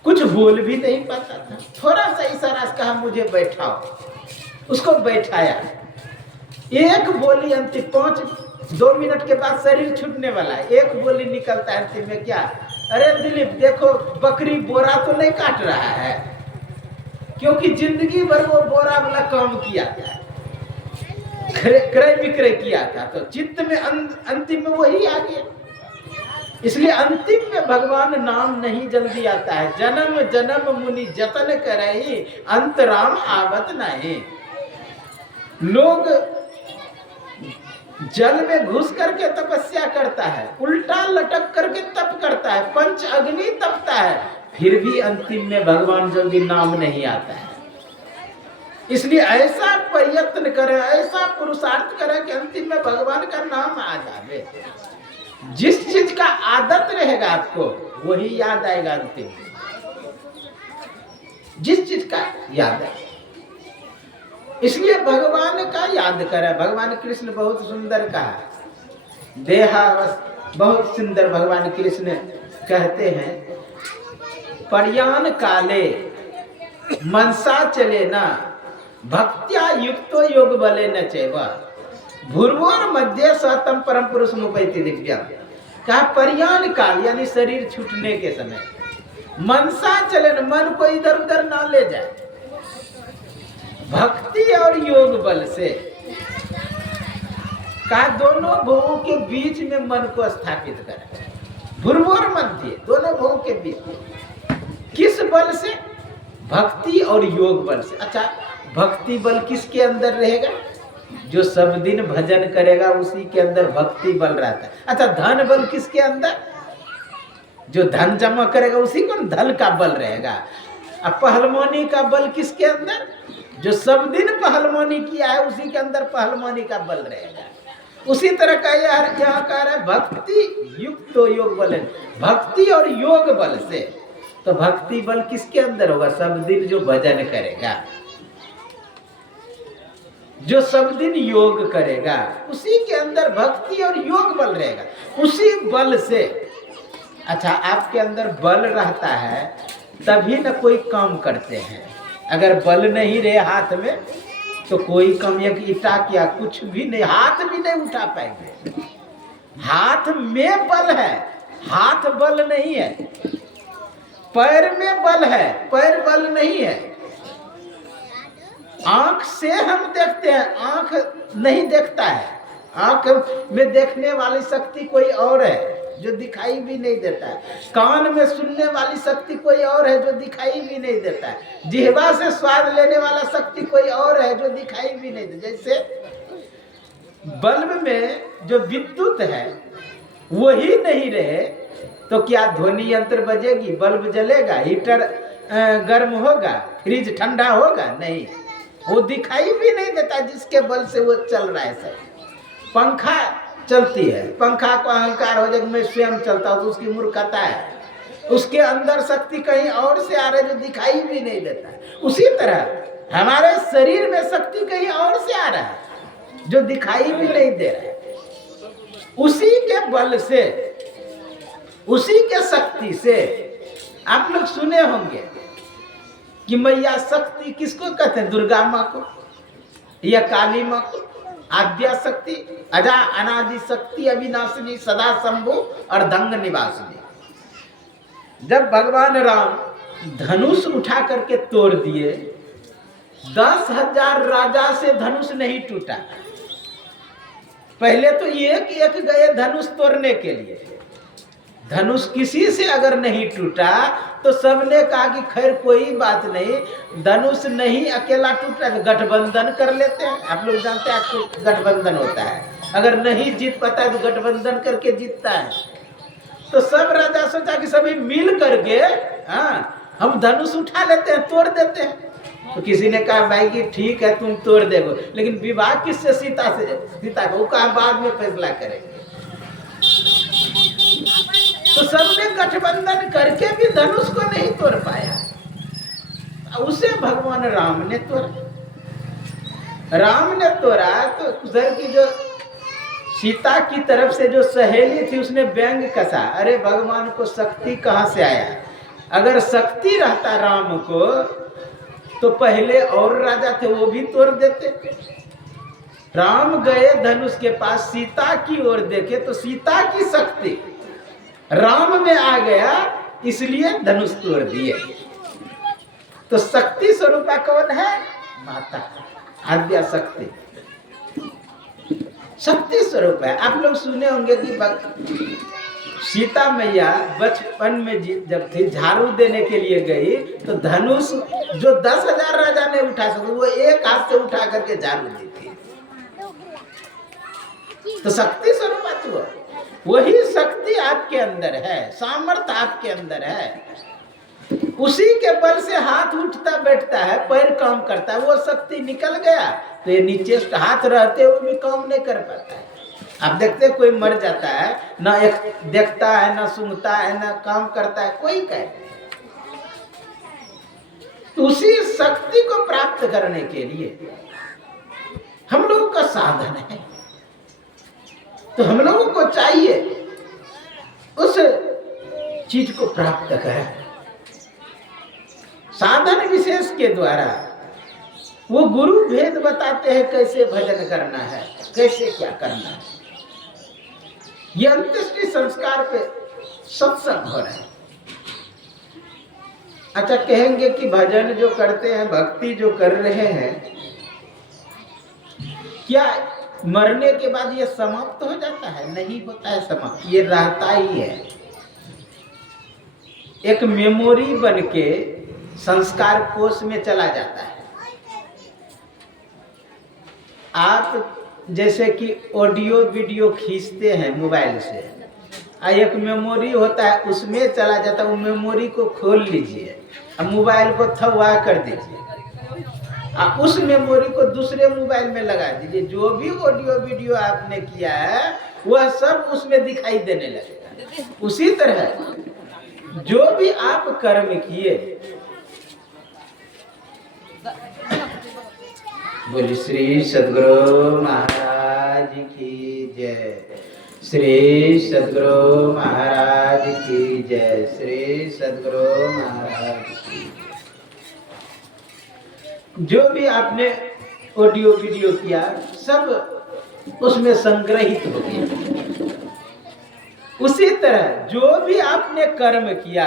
कुछ बोल भी नहीं पाता था, थोड़ा सा इशारा से कहा मुझे बैठाओ, उसको बैठाया। एक बोली अंतिम 2 मिनट के बाद शरीर छूटने वाला है, एक बोली निकलता है अंतिम में, क्या, अरे दिलीप देखो बकरी बोरा तो नहीं काट रहा है, क्योंकि जिंदगी भर वो बोरा वाला काम किया था, क्रय विक्रय किया था, तो चित्त में अंतिम में वही आ गया। इसलिए अंतिम में भगवान नाम नहीं जल्दी आता है। जन्म जन्म मुनि जतन करहि, अंत राम आवत नहीं। लोग जल में घुस करके तपस्या करता है, उल्टा लटक करके तप करता है, पंच अग्नि तपता है, फिर भी अंतिम में भगवान जल्दी नाम नहीं आता है। इसलिए ऐसा प्रयत्न करें, ऐसा पुरुषार्थ करें कि अंतिम में भगवान का नाम आ जाए। जिस चीज का आदत रहेगा आपको वही याद आएगा अंतिम में, जिस चीज का याद है। इसलिए भगवान का याद करें। भगवान कृष्ण बहुत सुंदर कहा, देहावस बहुत सुंदर भगवान कृष्ण कहते हैं, पर्यान काले मनसा चले ना, भक्त्या युक्तो योग बले न चैवा, भूर्वोर मध्य सतम परम पुरुष मुपैति दिव्या। कहा पर्यान काल यानी शरीर छूटने के समय, मनसा चले न, मन को इधर उधर ना ले जाए, भक्ति और योग बल से। कहा दोनों भवों के बीच में मन को स्थापित करें, भूर्वोर मध्य, दोनों भवों के बीच। किस बल से? भक्ति और योग बल से। अच्छा, भक्ति बल किसके अंदर रहेगा? जो सब दिन भजन करेगा उसी के अंदर भक्ति बल रहता है। अच्छा, धन बल किसके अंदर? जो धन जमा करेगा उसी को धन का बल रहेगा। अब पहलवानी का बल किसके अंदर? जो सब दिन पहलवानी किया है उसी के अंदर पहलवानी का बल रहेगा। उसी तरह का यहाँ कह रहा है भक्ति युक्त योग बल, भक्ति और योग बल से। तो भक्ति बल किसके अंदर होगा? सब दिन जो भजन करेगा, जो सब दिन योग करेगा, उसी के अंदर भक्ति और योग बल रहेगा, उसी बल से। अच्छा, आपके अंदर बल रहता है तभी न कोई काम करते हैं। अगर बल नहीं रहे हाथ में तो कोई काम, एक ईटा क्या कुछ भी नहीं, हाथ भी नहीं उठा पाएंगे। हाथ में बल है, हाथ बल नहीं है। पैर में बल है, पैर बल नहीं है। आंख से हम देखते हैं, आंख नहीं देखता है। आंख में देखने वाली शक्ति कोई और है जो दिखाई भी नहीं देता है। कान में सुनने वाली शक्ति कोई और है जो दिखाई भी नहीं देता है। जिह्वा से स्वाद लेने वाला शक्ति कोई और है जो दिखाई भी नहीं देता। जैसे बल्ब में जो विद्युत है वही नहीं रहे तो क्या ध्वनि यंत्र बजेगी? बल्ब जलेगा? हीटर गर्म होगा? फ्रिज ठंडा होगा? नहीं, वो दिखाई भी नहीं देता जिसके बल से वो चल रहा है। सब पंखा चलती है, पंखा को अहंकार हो जाए मैं स्वयं चलता हूँ तो उसकी मूर्खता है। उसके अंदर शक्ति कहीं और से आ रही है जो दिखाई भी नहीं देता। उसी तरह हमारे शरीर में शक्ति कहीं और से आ रहा है जो दिखाई भी नहीं दे रहा है। उसी के बल से, उसी के शक्ति से। आप लोग सुने होंगे कि मैया शक्ति किसको कहते हैं? दुर्गा माँ को या काली माँ को। आद्या शक्ति, अजा अनादि शक्ति, अविनाशिनी, सदा शंभु और दंग निवासिनी। जब भगवान राम धनुष उठा करके तोड़ दिए, 10,000 राजा से धनुष नहीं टूटा। पहले तो एक एक गए धनुष तोड़ने के लिए, धनुष किसी से अगर नहीं टूटा तो सबने कहा कि खैर कोई बात नहीं, धनुष नहीं अकेला टूटा तो गठबंधन कर लेते हैं। आप लोग जानते हैं आपको गठबंधन होता है, अगर नहीं जीत पाता है तो गठबंधन करके जीतता है। तो सब राजा सोचा कि सभी मिल करके हम धनुष उठा लेते हैं, तोड़ देते हैं। तो किसी ने कहा भाई कि ठीक है तुम तोड़ देगो, लेकिन विवाह किससे? सीता को। वो कहा बाद में फैसला करेंगे। तो सबने गठबंधन करके भी धनुष को नहीं तोड़ पाया। उसे भगवान राम ने तोड़ा। राम ने तोड़ा तो उधर की जो सीता की तरफ से जो सहेली थी उसने व्यंग कसा, अरे भगवान को शक्ति कहाँ से आया? अगर शक्ति रहता राम को तो पहले और राजा थे वो भी तोड़ देते। राम गए धनुष के पास, सीता की ओर देखे तो सीता की शक्ति राम में आ गया, इसलिए धनुष तोड़ दिए। तो शक्ति स्वरूपा कौन है? माता, आद्या शक्ति, शक्ति स्वरूप है। आप लोग सुने होंगे कि सीता मैया बचपन में जब थी झाड़ू देने के लिए गई तो धनुष जो 10,000 राजा ने उठा सके वो एक हाथ से उठा करके झाड़ू दी थी। तो शक्ति स्वरूप तो वही शक्ति आपके अंदर है, सामर्थ्य आपके अंदर है। उसी के बल से हाथ उठता बैठता है, पैर काम करता है, वो शक्ति निकल गया तो ये नीचे हाथ रहते हुए भी काम नहीं कर पाता है। आप देखते हैं कोई मर जाता है, ना एक देखता है, ना सुनता है, ना काम करता है, कोई कहे। तो उसी शक्ति को प्राप्त करने के लिए हम लोगों का साधन है। तो हम लोगों को चाहिए उस चीज को प्राप्त करें। साधन विशेष के द्वारा वो गुरु भेद बताते हैं कैसे भजन करना है, कैसे क्या करना है। ये अंत्येष्टि संस्कार पे सत्संग हो रहा है। अच्छा, कहेंगे कि भजन जो करते हैं, भक्ति जो कर रहे हैं, क्या मरने के बाद ये समाप्त हो जाता है? नहीं होता है समाप्त, ये रहता ही है। एक मेमोरी बन के संस्कार कोश में चला जाता है। आप जैसे कि ऑडियो वीडियो खींचते हैं मोबाइल से, एक मेमोरी होता है उसमें चला जाता है। वो मेमोरी को खोल लीजिए, अब मोबाइल को थवा कर दीजिए, उस मेमोरी को दूसरे मोबाइल में लगा दीजिए। जो भी ऑडियो वीडियो आपने किया है वह सब उसमें दिखाई देने लगेगा। उसी तरह जो भी आप कर्म किए, बोली श्री सद्गुरु महाराज की जय, श्री सद्गुरु महाराज की जय, श्री सद्गुरु महाराज की। जो भी आपने ऑडियो वीडियो किया सब उसमें संग्रहित हो गया। उसी तरह जो भी आपने कर्म किया,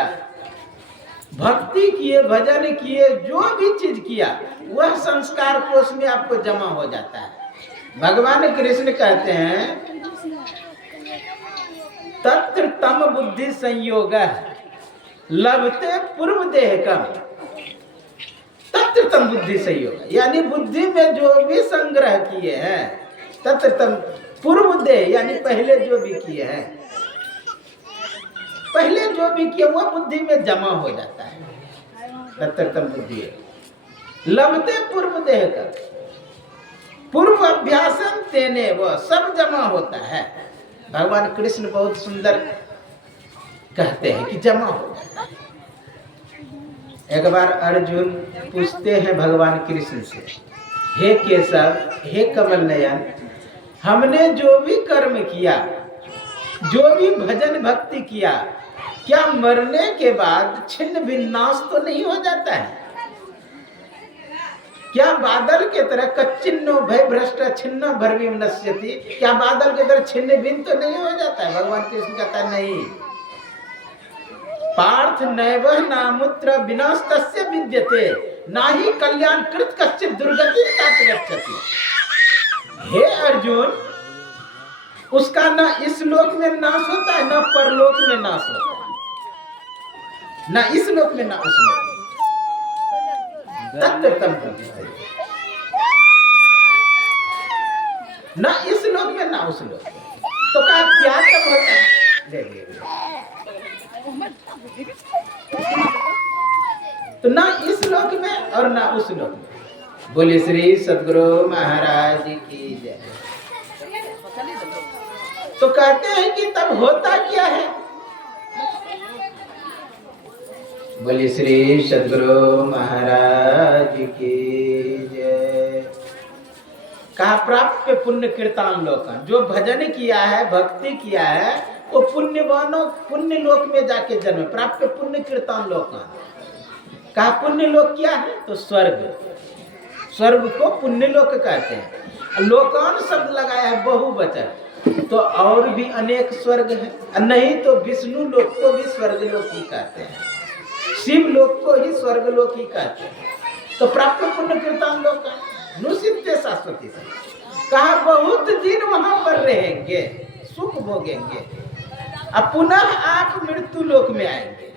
भक्ति किए, भजन किए, जो भी चीज किया, वह संस्कार कोश में आपको जमा हो जाता है। भगवान कृष्ण कहते हैं तत्र तम बुद्धि संयोग लभते पूर्व देह कम। तत्र तम बुद्धि संयोग, यानी बुद्धि में जो भी संग्रह किए हैं, तत्र तम पूर्व देह, यानी पहले जो भी किए हैं, पहले जो भी किया वह बुद्धि में जमा हो जाता है। तत्तम बुद्धि लभते पूर्व देह का, पूर्व अभ्यासन तेने वह सब जमा होता है। भगवान कृष्ण बहुत सुंदर कहते हैं कि जमा हो जाता है। एक बार अर्जुन पूछते हैं भगवान कृष्ण से, हे केशव, हे कमल नयन, हमने जो भी कर्म किया, जो भी भजन भक्ति किया, क्या मरने के बाद छिन्न विनाश तो नहीं हो जाता है? क्या बादल के तरह कच्चिन्नो भय भ्रष्ट छिन्न भरवी नश्यति, क्या बादल के तरह छिन्न भिन्न तो नहीं हो जाता है? भगवान कृष्ण कहता है नहीं। पार्थ नैव नामुत्र विनाश तस्य विद्यते, नाहि कल्याण कृत कश्चित दुर्गति तात गच्छति। हे अर्जुन, उसका ना इस लोक में नाश होता है, ना परलोक में नाश होता है, ना इस लोक में ना उस लोक में। तत्व ना इस लोक में ना उस लोक में। तो कहा क्या तब होता है? तो ना इस लोक में और ना उस लोक में। बोले श्री सद्गुरु महाराज की जय। तो कहते हैं कि तब होता क्या है? बोले श्री सद्गुरु महाराज की जय। कहा प्राप्य पुण्य कीर्तन लोकन, जो भजन किया है, भक्ति किया है, वो पुण्यवानों पुण्य लोक में जाके जन्म। प्राप्य पुण्य कीर्तन लोकन, कहा पुण्य लोक क्या है? तो स्वर्ग। स्वर्ग को पुण्य लोक कहते हैं। लोकान शब्द लगाया है बहुवचन, तो और भी अनेक स्वर्ग है। नहीं तो विष्णु लोक को भी स्वर्ग लोक ही कहते हैं, शिव लोक को ही स्वर्ग लोक ही कहते हैं। तो प्राप्त पुण्य कीर्तन लोक है। नुसित्य शाश्वती से कहा बहुत दिन वहां पर रहेंगे, सुख भोगेंगे, अब पुनः आप मृत्यु लोक में आएंगे।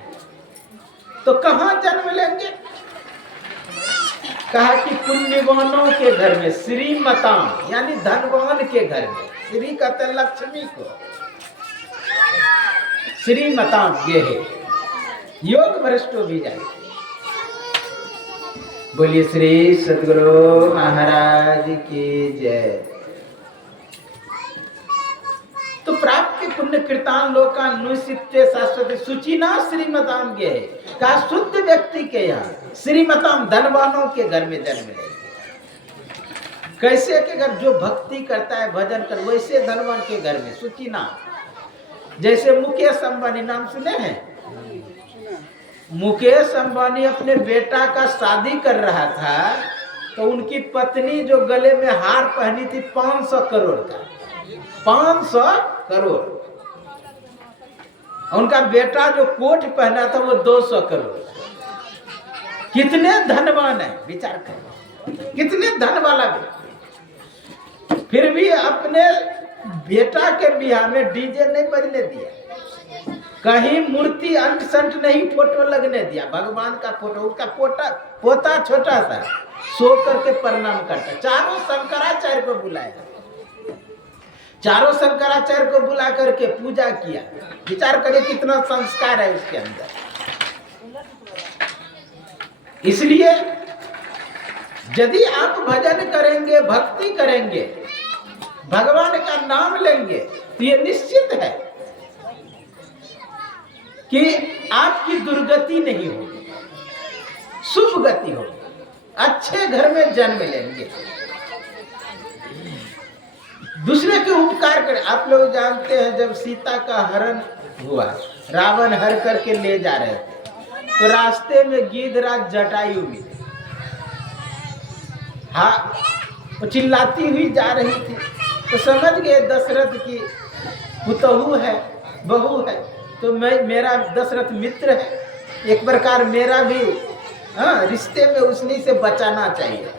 तो कहां जन्म लेंगे? कहा कि पुण्यवानों के घर में, श्रीमताम यानी धनवान के घर में। श्री कहते हैं लक्ष्मी को, श्रीमताम ये है, योग भ्रष्टो भी जाए। बोलिए श्री सद्गुरु महाराज की जय। तो प्राप्त पुण्य कीर्तन लोका नुसित्य शाश्वती सुचिना श्रीमताम ये है। कहा शुद्ध व्यक्ति के यहाँ श्रीमताम धनवानों के घर में जन्म लेंगे। कैसे के घर? जो भक्ति करता है, भजन कर, वैसे धनवान के घर में सुचिना। जैसे मुकेश अंबानी नाम सुने हैं? मुकेश अंबानी अपने बेटा का शादी कर रहा था, तो उनकी पत्नी जो गले में हार पहनी थी 500 करोड़ का, 500 करोड़। उनका बेटा जो कोट पहना था वो 200 करोड़। कितने धनवान है, विचार करें, कितने धन वाला भी। फिर भी अपने बेटा के ब्याह में डीजे नहीं बजने दिया, कहीं मूर्ति अंट संट नहीं फोटो लगने दिया। भगवान का फोटो, उसका पोता छोटा सा सो करके प्रणाम करता। चारों शंकराचार्य को बुलाया, चारों शंकराचार्य को बुला करके पूजा किया। विचार करें कितना संस्कार है उसके अंदर। इसलिए यदि आप भजन करेंगे, भक्ति करेंगे, भगवान का नाम लेंगे, तो ये निश्चित है कि आपकी दुर्गति नहीं होगी, शुभ गति होगी, अच्छे घर में जन्म लेंगे, दूसरे के उपकार करें। आप लोग जानते हैं जब सीता का हरण हुआ, रावण हर करके ले जा रहे थे, तो रास्ते में गिद्धराज जटायु मिले। हाँ, वो चिल्लाती हुई जा रही थी, तो समझ गए दशरथ की पुतहू है, बहू है, तो मेरा दशरथ मित्र है, एक प्रकार मेरा भी रिश्ते में उसी से बचाना चाहिए।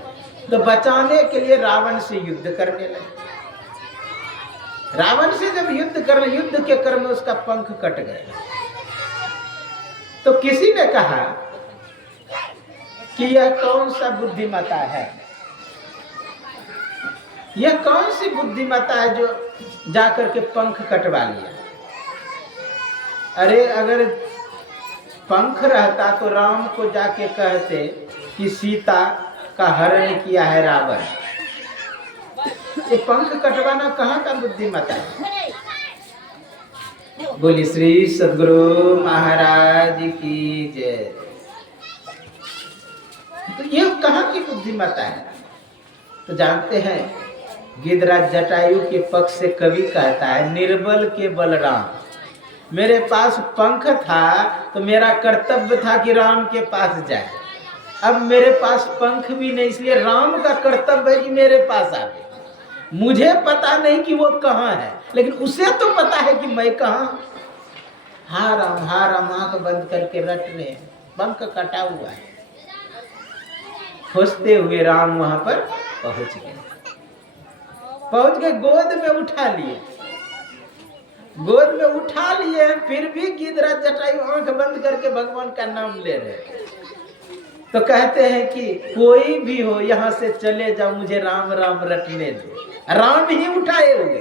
तो बचाने के लिए रावण से युद्ध करने लगे। रावण से जब युद्ध के क्रम में उसका पंख कट गए, तो किसी ने कहा कि यह कौन सा बुद्धिमता है, यह कौन सी बुद्धिमता है जो जाकर के पंख कटवा लिया। अरे अगर पंख रहता तो राम को जाके कहते कि सीता का हरण किया है रावण। ये पंख कटवाना कहाँ का बुद्धिमता है? बोली श्री सद्गुरु महाराज की जय। तो ये कहाँ की बुद्धिमता है? तो जानते हैं गिद्धराज जटायु के पक्ष से कवि कहता है, निर्बल के बलराम, मेरे पास पंख था तो मेरा कर्तव्य था कि राम के पास जाए। अब मेरे पास पंख भी नहीं, इसलिए राम का कर्तव्य है कि मेरे पास आवे। मुझे पता नहीं कि वो कहाँ है, लेकिन उसे तो पता है कि मैं कहाँ। हाँ राम आंख बंद करके रट रहे, पंख कटा हुआ है। खोजते हुए राम वहां पर पहुंच गए, गोद में उठा लिए। गोद में उठा लिए हैं, फिर भी गिद्धराज जटायु आंख बंद करके भगवान का नाम ले रहे हैं। तो कहते हैं कि कोई भी हो यहाँ से चले जाओ, मुझे राम राम रटने दे। राम ही उठाए हुए,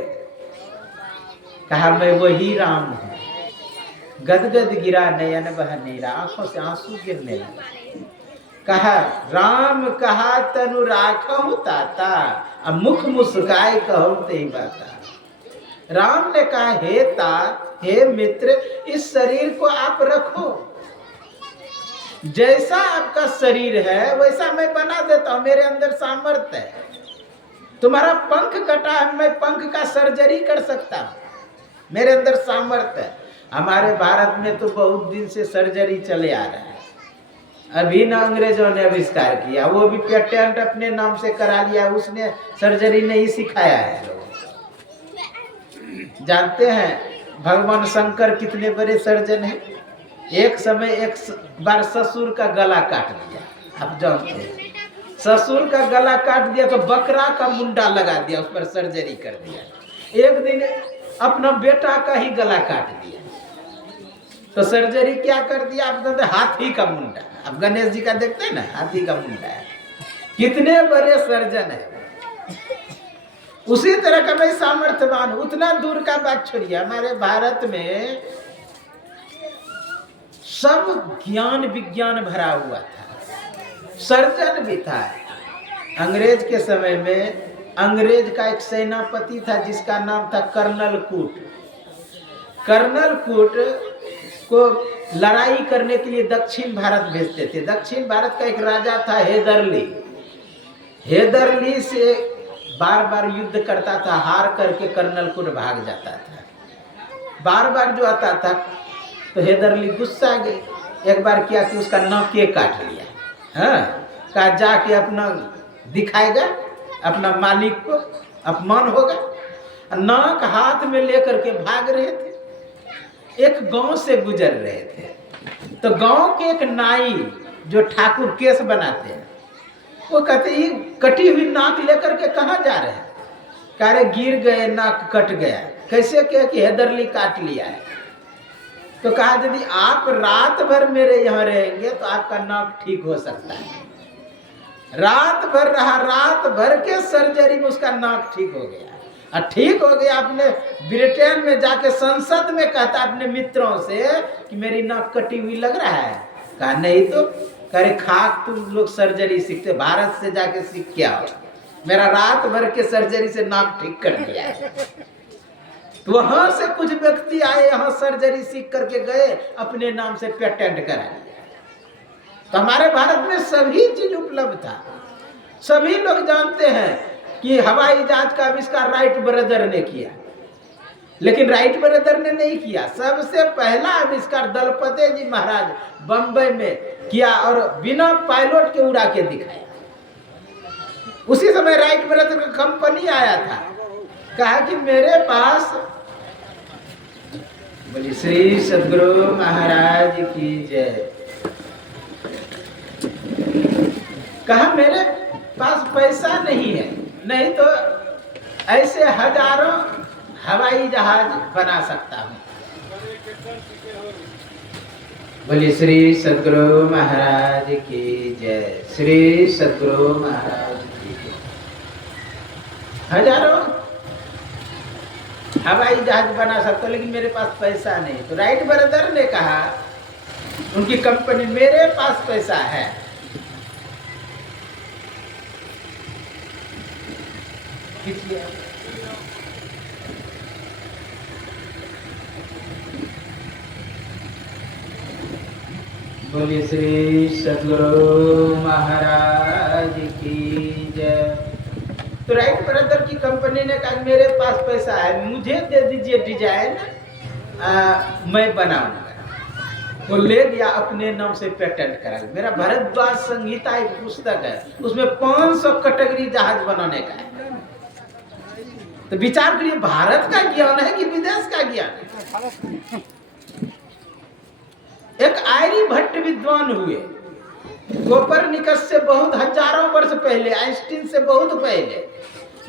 कहा मैं वही राम हूँ। गदगद गिरा नयन बह नीरा, आंखों से आंसू गिरने लगे। कहा राम कहा तनु राखहु ताता, अब मुख मुस्काए कहूं ते बाता। राम ने कहा हे तात, हे मित्र, इस शरीर को आप रखो, जैसा आपका शरीर है वैसा मैं बना देता हूं, मेरे अंदर सामर्थ्य है। तुम्हारा पंख कटा है, मैं पंख का सर्जरी कर सकता हूं, मेरे अंदर सामर्थ्य है। हमारे भारत में तो बहुत दिन से सर्जरी चले आ रहा है, अभी ना अंग्रेजों ने आविष्कार किया, वो भी पेटेंट अपने नाम से करा लिया, उसने सर्जरी नहीं सिखाया है लोगों। जानते हैं भगवान शंकर कितने बड़े सर्जन हैं? एक समय एक बार ससुर का गला काट दिया, आप जानते हैं, ससुर का गला काट दिया तो बकरा का मुंडा लगा दिया, उस पर सर्जरी कर दिया। एक दिन अपना बेटा का ही गला काट दिया, तो सर्जरी क्या कर दिया, आप जानते हाथी का मुंडा। अब गणेश जी का देखते हैं ना, हाथी का मुंडा है। कितने बड़े सर्जन है। उसी तरह का मैं सामर्थ्यवान, उतना दूर का बात छोड़िए, हमारे भारत में सब ज्ञान विज्ञान भरा हुआ था, सर्जन भी था। अंग्रेज के समय में अंग्रेज का एक सेनापति था जिसका नाम था कर्नल कूट। कर्नल कूट को लड़ाई करने के लिए दक्षिण भारत भेजते थे। दक्षिण भारत का एक राजा था हेदरली। हेदरली से बार बार युद्ध करता था, हार करके कर्नल कूट भाग जाता था। बार बार जो आता था तो हेदरली गुस्सा गई। एक बार किया कि उसका नाके काट लिया, हाँ, कहा जाके अपना दिखाएगा अपना मालिक को, अपमान होगा। नाक हाथ में लेकर के भाग रहे थे, एक गांव से गुजर रहे थे। तो गांव के एक नाई जो ठाकुर केस बनाते हैं, वो कहते ये कटी हुई नाक लेकर के कहाँ जा रहे हैं? कह रहे गिर गए, नाक कट गया। कैसे कहे कि हेदरली काट लिया है। तो कहा यदि आप रात भर मेरे यहाँ रहेंगे तो आपका नाक ठीक हो सकता है। रात भर रहा, रात भर के सर्जरी में उसका नाक ठीक हो गया। और ठीक हो गया, अपने ब्रिटेन में जाके संसद में कहता अपने मित्रों से कि मेरी नाक कटी हुई लग रहा है। कहा नहीं तो, करे खाक तुम लोग सर्जरी सीखते, भारत से जाके सीख के आओ, मेरा रात भर के सर्जरी से नाक ठीक कर दिया है। तो वहां से कुछ व्यक्ति आए, यहाँ सर्जरी सीख करके गए, अपने नाम से पेटेंट करा लिया। तो हमारे भारत में सभी चीज उपलब्ध था। सभी लोग जानते हैं कि हवाई जहाज का आविष्कार राइट ब्रदर ने किया, लेकिन राइट ब्रदर ने नहीं किया। सबसे पहला आविष्कार दलपति जी महाराज बंबई में किया और बिना पायलट के उड़ा के दिखाया। उसी समय राइट ब्रदर का कंपनी आया था, कहा कि मेरे पास, बोली श्री सद्गुरु महाराज की जय, कहा मेरे पास पैसा नहीं है, नहीं तो ऐसे हजारों हवाई जहाज बना सकता हूँ। बोली श्री सद्गुरु महाराज की जय, श्री सद्गुरु महाराज की जय। हजारों हवाई जहाज बना सकता, लेकिन मेरे पास पैसा नहीं। तो राइट ब्रदर ने कहा, उनकी कंपनी, मेरे पास पैसा है। बोलिए श्री सद्गुरु महाराज की जय। तो राइट ब्रदर की कंपनी ने कहा मेरे पास पैसा है, मुझे दे दीजिए डिजाइन, मैं बनाऊंगा। वो ले गया, अपने नाम से पेटेंट करा। मेरा भारद्वाज संहिता एक पुस्तक है, उसमें 500 कैटेगरी जहाज बनाने का है। तो विचार करिए, भारत का ज्ञान है कि विदेश का ज्ञान है। एक आर्यभट्ट विद्वान हुए, कोपरनिकस से बहुत हजारों वर्ष पहले, आइंस्टीन से बहुत पहले,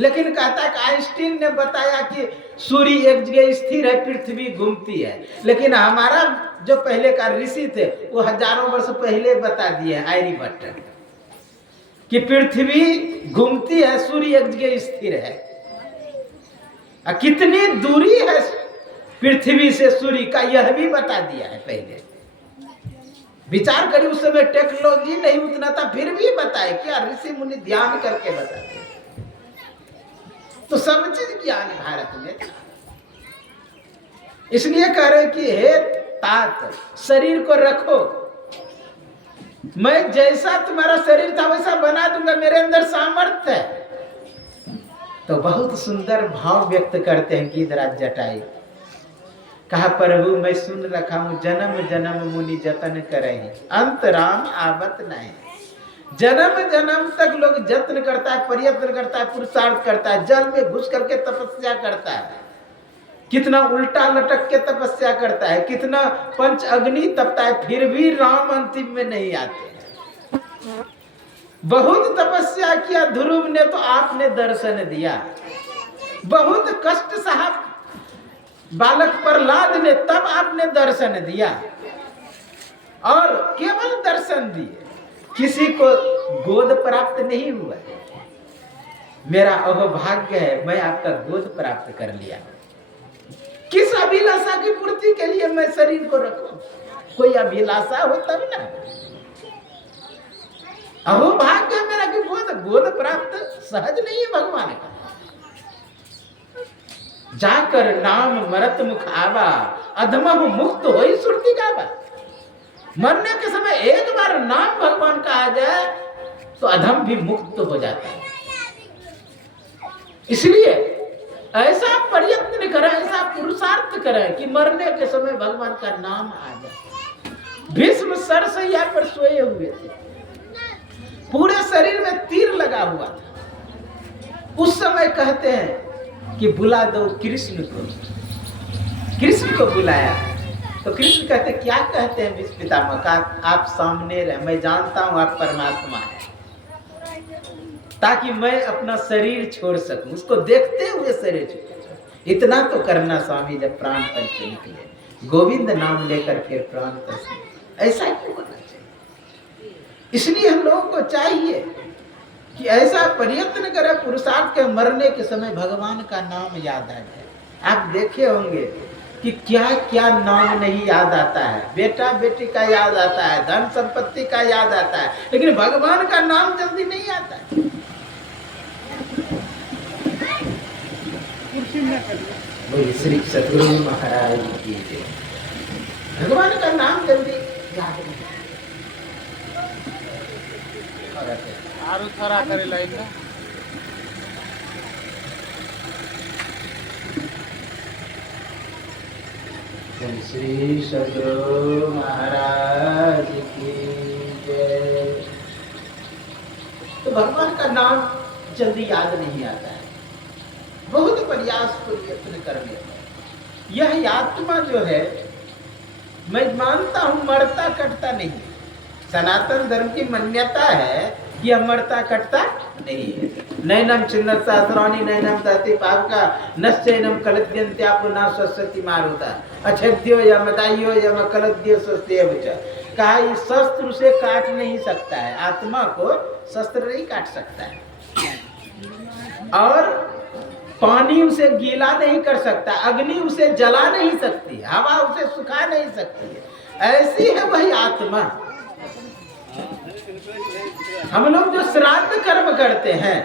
लेकिन कहता है कि आइंस्टीन ने बताया कि सूर्य एक जगह स्थिर है, पृथ्वी घूमती है। लेकिन हमारा जो पहले का ऋषि थे वो हजारों वर्ष पहले बता दिए आर्यभट्ट कि पृथ्वी घूमती है, सूर्य एक जगह स्थिर है। कितनी दूरी है पृथ्वी से सूर्य का यह भी बता दिया है पहले। विचार करिए, उस समय टेक्नोलॉजी नहीं उतना था, फिर भी बताए क्या ऋषि मुनि ध्यान करके बताते। तो सब चीज ज्ञान भारत में था। इसलिए कह रहे कि हे तात, शरीर को रखो, मैं जैसा तुम्हारा शरीर था वैसा बना दूंगा, मेरे अंदर सामर्थ्य है। तो बहुत सुंदर भाव व्यक्त करते हैं गीधराज जटायु। कहा प्रभु मैं सुन रखा हूं, जन्म जन्म मुनि जतन करे, अंत राम आवत नहीं। जन्म जन्म तक लोग जत्न करता है, प्रयत्न करता है, पुरुषार्थ करता है, जल में घुस करके तपस्या करता है, कितना उल्टा लटक के तपस्या करता है, कितना पंच अग्नि तपता है, फिर भी राम अंतिम में नहीं आते। बहुत तपस्या किया ध्रुव ने तो आपने दर्शन दिया, बहुत कष्ट सहा बालक प्रहलाद ने तब आपने दर्शन दिया, और केवल दर्शन दिए, किसी को गोद प्राप्त नहीं हुआ। मेरा अहोभाग्य है मैं आपका गोद प्राप्त कर लिया। किस अभिलाषा की पूर्ति के लिए मैं शरीर को रखूं? कोई अभिलाषा हो तब ना। अहोभाग्य मेरा कि गोद प्राप्त सहज नहीं है भगवान का। जाकर नाम मरत मुख आवा, अधमहु मुक्त होई सुरती गावा। मरने के समय एक बार नाम भगवान का आ जाए तो अधम भी मुक्त हो जाता है। इसलिए ऐसा प्रयत्न करें, ऐसा पुरुषार्थ करें कि मरने के समय भगवान का नाम आ जाए। भीष्म सरसैया पर सोए हुए थे, पूरे शरीर में तीर लगा हुआ था। उस समय कहते हैं कि बुला दो कृष्ण को। कृष्ण को बुलाया तो कृष्ण कहते क्या कहते हैं भीष्म पितामह का, आप सामने रहे, मैं जानता हूं आप परमात्मा है, ताकि मैं अपना शरीर छोड़ सकूं, उसको देखते हुए शरीर छोड़। इतना तो करना स्वामी जब प्राण तन से निकले, गोविंद नाम लेकर फिर प्राण तन से, ऐसा क्यों करना चाहिए? इसलिए हम लोगों को चाहिए कि ऐसा प्रयत्न करें पुरुषार्थ के, मरने के समय भगवान का नाम याद आ जाए। आप देखे होंगे कि क्या क्या नाम नहीं याद आता है, बेटा बेटी का याद आता है, धन संपत्ति का याद आता है, लेकिन भगवान का नाम जल्दी नहीं आता है। श्री सतगुरु महाराज की जय। भगवान का नाम जल्दी याद नहीं। आरु थोड़ा करे लाइन ना। श्री सतगुरु महाराज की जय। तो भगवान का नाम जल्दी याद नहीं आता है, बहुत प्रयास प्रयत्न कर लेते। यह आत्मा जो है, मैं मानता हूं मरता कटता नहीं। सनातन धर्म की मान्यता है कि यह मरता कटता नहीं है। नैनम छिन्न सहस्राणि नैनम दहति पावका नश्चैनम कलद्यन्त्यापो न स्वस्ति मारुता अछेद्यो या मदाइयो या मकलद्यो स्वस्तेव च। कहा इस शस्त्र उसे काट नहीं सकता है, आत्मा को शस्त्र नहीं काट सकता है, और पानी उसे गीला नहीं कर सकता, अग्नि उसे जला नहीं सकती, हवा उसे सुखा नहीं सकती है। ऐसी है वही आत्मा। हम लोग जो श्राद्ध कर्म करते हैं,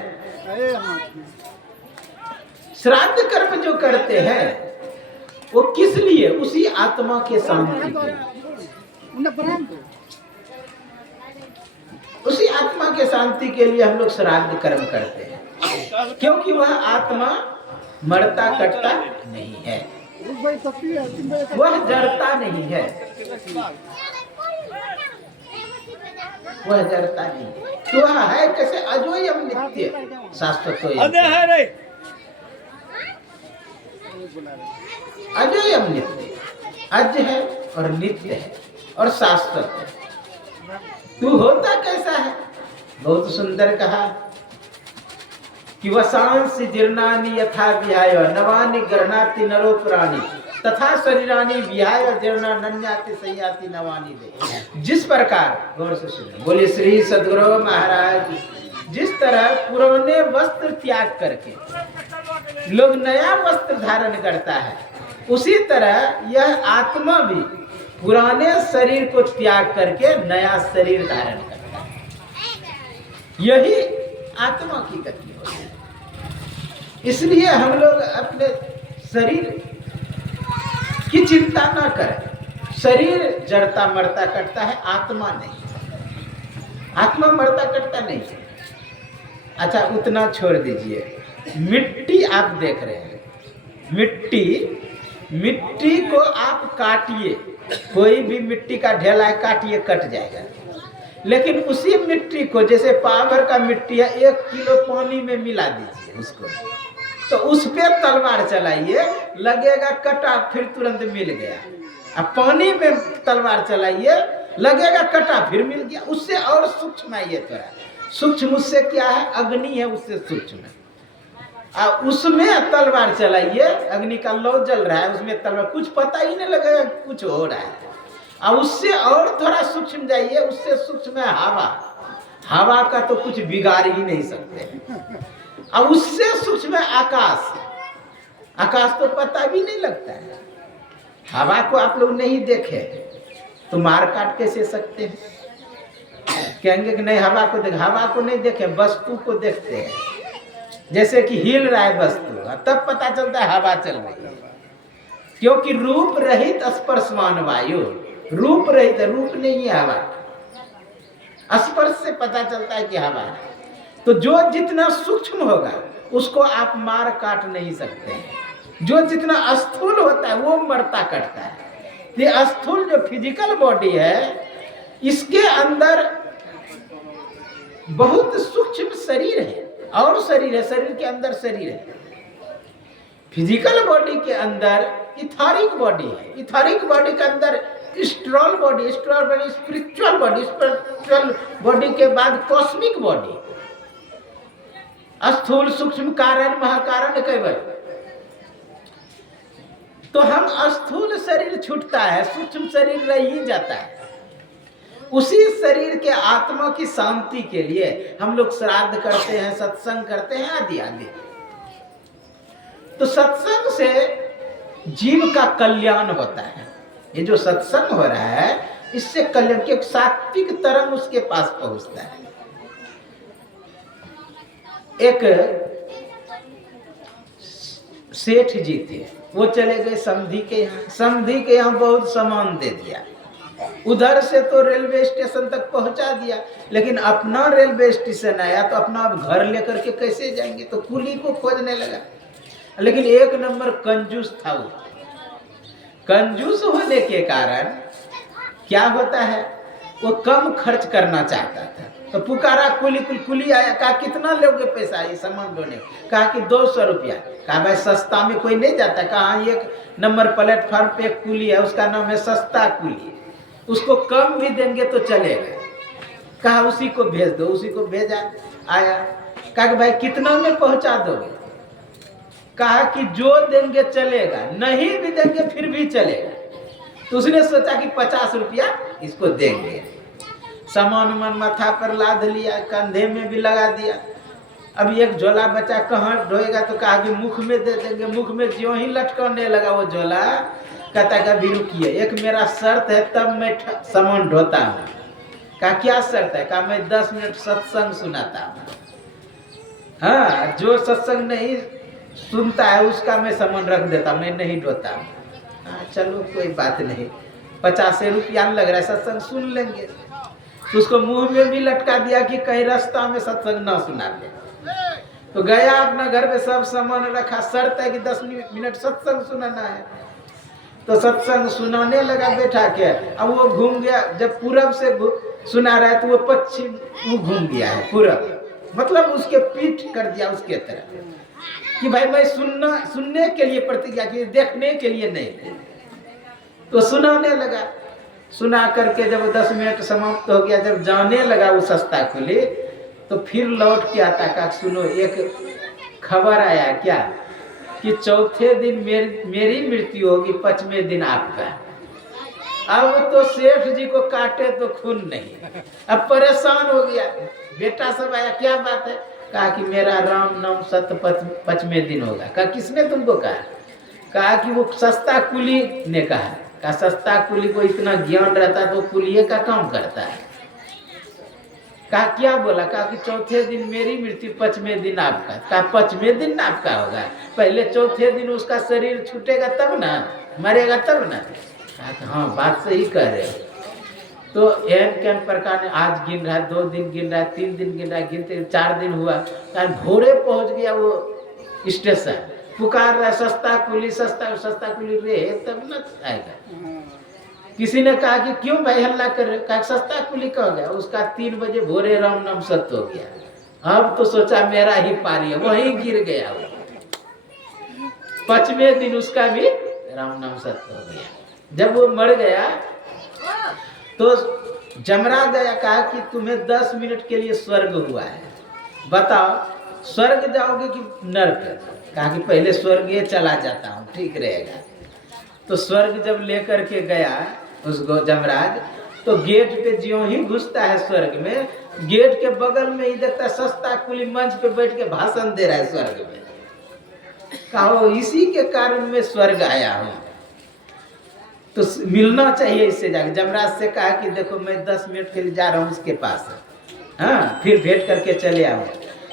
श्राद्ध कर्म जो करते हैं वो किस लिए? उसी आत्मा के शांति के लिए, उसी आत्मा के शांति के लिए हम लोग श्राद्ध कर्म करते हैं, क्योंकि वह आत्मा मरता कटता नहीं है, वह जड़ता नहीं है, वह जड़ता नहीं। तो वह है कैसे? अजोयम नित्य शाश्वत। अजोयम नित्य, अज है और नित्य है और शाश्वत है। तू होता कैसा है? बहुत सुंदर कहा कि वसांसि जीर्णानि यथा विहाय नवानि गृह्णाति नरो पुराणी तथा शरीरानि विहाय जीर्णा नन्याति संयाति नवानि दे। जिस प्रकार गौर से सुनिए, बोले श्री सद्गुरु महाराज, जिस तरह पुराने वस्त्र त्याग करके लोग नया वस्त्र धारण करता है, उसी तरह यह आत्मा भी पुराने शरीर को त्याग करके नया शरीर धारण करता है। यही आत्मा की गति होती है। इसलिए हम लोग अपने शरीर की चिंता ना करें। शरीर जड़ता मरता करता है, आत्मा नहीं। आत्मा मरता करता नहीं। अच्छा, उतना छोड़ दीजिए। मिट्टी आप देख रहे हैं, मिट्टी को आप काटिए, कोई भी मिट्टी का ढेला काटिए कट जाएगा। लेकिन उसी मिट्टी को, जैसे पावर का मिट्टी है, 1 किलो पानी में मिला दीजिए उसको, तो उस पे तलवार चलाइए, लगेगा कटा, फिर तुरंत मिल गया। अब पानी में तलवार चलाइए, लगेगा कटा, फिर मिल गया। उससे और सूक्ष्म है ये थोड़ा। सूक्ष्म उससे क्या है? अग्नि है, उससे सूक्ष्म है। उसमें तलवार चलाइए, अग्नि का लौ जल रहा है, उसमें तलवार, कुछ पता ही नहीं लगेगा कुछ हो रहा है। और उससे और थोड़ा सूक्ष्म जाइए, उससे सूक्ष्म है हवा। हवा का तो कुछ बिगाड़ ही नहीं सकते। और उससे सूक्ष्म है आकाश। आकाश तो पता भी नहीं लगता है। हवा को आप लोग नहीं देखे तो मार काट कैसे सकते हैं? कहेंगे कि नहीं हवा को देख, हवा को नहीं देखे, वस्तु को देखते हैं। जैसे कि हिल रहा है वस्तु, तब पता चलता है हवा चल रही है। क्योंकि रूप रहित स्पर्शवान वायु, रूप रहित, रूप नहीं है हवा, स्पर्श से पता चलता है कि हवा है। तो जो जितना सूक्ष्म होगा उसको आप मार काट नहीं सकते हैं। जो जितना स्थूल होता है वो मरता कटता है। ये स्थूल जो फिजिकल बॉडी है, इसके अंदर बहुत सूक्ष्म शरीर है, और शरीर है, शरीर के अंदर शरीर है। फिजिकल बॉडी के अंदर इथारिक बॉडी है, इथारिक बॉडी के अंदर stroll body, stroll body spiritual body, spiritual body के बाद कॉस्मिक बॉडी, स्थूल सूक्ष्म कारण महाकारण केवल। तो हम स्थूल शरीर छूटता है, सूक्ष्म शरीर रह ही जाता है। उसी शरीर के आत्मा की शांति के लिए हम लोग श्राद्ध करते हैं, सत्संग करते हैं, आदि आदि। तो सत्संग से जीव का कल्याण होता है। ये जो सत्संग हो रहा है, इससे कल्याण के सात्विक तरंग उसके पास पहुंचता है। एक सेठ जी थे, वो चले गए समधी के यहाँ। समधी के यहाँ बहुत सामान दे दिया, उधर से तो रेलवे स्टेशन तक पहुंचा दिया, लेकिन अपना रेलवे स्टेशन आया तो अपना अब घर लेकर के कैसे जाएंगे? तो कुली को खोजने लगा। लेकिन एक नंबर कंजूस था वो। कंजूस होने के कारण क्या होता है, वो कम खर्च करना चाहता था। तो पुकारा कुली, कुली आया, कहा कितना लोगे पैसा ये सामान ढोने? कहा कि 200 रुपया। कहा भाई सस्ता में कोई नहीं जाता। कहा एक नंबर प्लेटफॉर्म पे एक कुली है, उसका नाम है सस्ता कुली, उसको कम भी देंगे तो चलेगा। कहा उसी को भेज दो। उसी को भेजा, आया। कहा कि भाई कितना में पहुंचा दोगे? कहा कि जो देंगे चलेगा, नहीं भी देंगे फिर भी चलेगा। तो उसने सोचा कि 50 रुपया इसको देंगे। सामान माथा पर लाद लिया, कंधे में भी लगा दिया। अब एक झोला बचा, कहाँ ढोएगा? तो कहा कि मुख में दे देंगे। मुख में ज्यों ही लटकाने लगा वो झोला, कहता कि अभी रुकिए, एक मेरा शर्त है, तब मैं सामान ढोता हूँ। कहा क्या शर्त है? कहा मैं 10 मिनट सत्संग सुनाता हूँ। हाँ, जो सत्संग नहीं सुनता है उसका मैं सामान रख देता, मैं नहीं ढोता हूँ। हाँ चलो कोई बात नहीं, 50 रुपया लग रहा है, सत्संग सुन लेंगे। तो उसको मुंह में भी लटका दिया कि कहीं रास्ता में सत्संग ना सुना दे। तो गया अपना घर पे, सब सामान रखा, शर्त है कि 10 मिनट सत्संग सुनाना है। तो सत्संग सुनाने लगा बैठा के। अब वो घूम गया, जब पूरब से सुना रहा है तो वो पश्चिम वो घूम गया है पूरब, मतलब उसके पीठ कर दिया उसके तरफ कि भाई मैं सुनने के लिए प्रतिज्ञा की, देखने के लिए नहीं। तो सुनाने लगा। सुना करके जब 10 मिनट समाप्त हो गया, जब जाने लगा वो सस्ता खुली, तो फिर लौट के आता, कहा सुनो, एक खबर आया क्या कि चौथे दिन मेरी मृत्यु होगी, 5वें दिन आपका। अब तो सेठ जी को काटे तो खून नहीं, अब परेशान हो गया। बेटा सब आया, क्या बात है? कहा कि मेरा राम नाम सत्य 5वें दिन होगा। कहा किसने तुमको कहा? कहा कि वो सस्ता कुली ने कहा सस्ता कुली को इतना ज्ञान रहता तो कुलिये का काम करता है। कहा क्या बोला? कहा कि चौथे दिन मेरी मृत्यु, 5वें दिन आपका। कहा 5वें दिन आपका होगा? पहले चौथे दिन उसका शरीर छूटेगा तब ना, मरेगा तब ना। कहा हाँ बात सही कह रहे हो। तो एन कैन प्रकार ने आज गिन रहा है, 2 दिन गिन रहा है, 3 दिन गिन रहा है, गिनते 4 दिन हुआ। कहा भोरे पहुंच गया वो स्टेशन, पुकार रहा है सस्ता कुली सस्ता कुली रे, तब न आएगा। किसी ने कहा कि क्यों भाई हल्ला कर रहे? कहा सस्ता कुली कह गया। उसका 3 बजे भोरे राम नाम सत्य हो गया। अब तो सोचा मेरा ही पारी है, वहीं गिर गया वो। 5वें दिन उसका भी राम नाम सत्य हो गया। जब वो मर गया तो जमराज गया, कहा कि तुम्हें 10 मिनट के लिए स्वर्ग हुआ है, बताओ स्वर्ग जाओगे कि नरक? कहा कि पहले स्वर्ग चला जाता हूँ, ठीक रहेगा। तो स्वर्ग जब लेकर के गया उसको जमराज, तो गेट पे ज्यों ही घुसता है स्वर्ग में, गेट के बगल में ही देखता सस्ता कुली मंच पे बैठ के भाषण दे रहा है स्वर्ग में। कहो इसी के कारण मैं स्वर्ग आया हूँ, तो मिलना चाहिए इससे जाके। जमराज से कहा कि देखो मैं 10 मिनट के लिए जा रहा हूँ उसके पास, हाँ फिर भेंट करके चले आऊँ।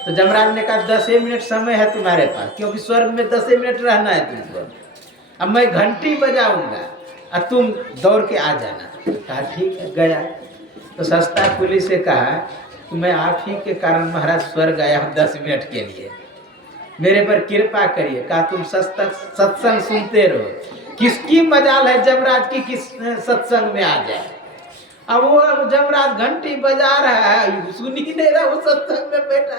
तो जमराज ने कहा 10 मिनट समय है तुम्हारे पास, क्योंकि स्वर्ग में 10 मिनट रहना है तुमको। अब मैं घंटी बजाऊंगा और तुम दौड़ के आ जाना। कहा ठीक है। गया तो सस्ता कुली से कहा कि मैं आप ही के कारण महाराज स्वर्ग आया हूँ 10 मिनट के लिए, मेरे पर कृपा करिए। कहा तुम सत्संग सुनते रहो, किसकी मजाल है जमराज की किस सत्संग में आ जाए। अब वो जमराज घंटी बजा रहा है, सुन ही नहीं रहा, वो सत्संग में बैठा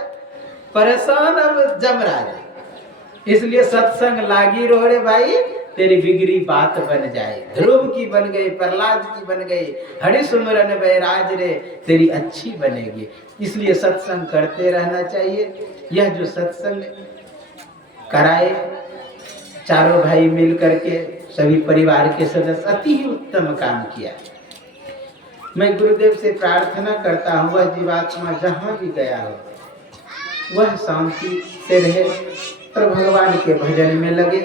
परेशान। अब जमराज इसलिए सत्संग लागी रो रे भाई, तेरी बिगड़ी बात बन जाए। ध्रुव की बन गई, प्रहलाद की बन गई, हरि सुमरन बैराज रे तेरी अच्छी बनेगी। इसलिए सत्संग करते रहना चाहिए। यह जो सत्संग कराए चारों भाई मिल करके, सभी परिवार के सदस्य, अति ही उत्तम काम किया। मैं गुरुदेव से प्रार्थना करता हूँ वह जीवात्मा जहाँ भी गया हो वह शांति से रहे और भगवान के भजन में लगे।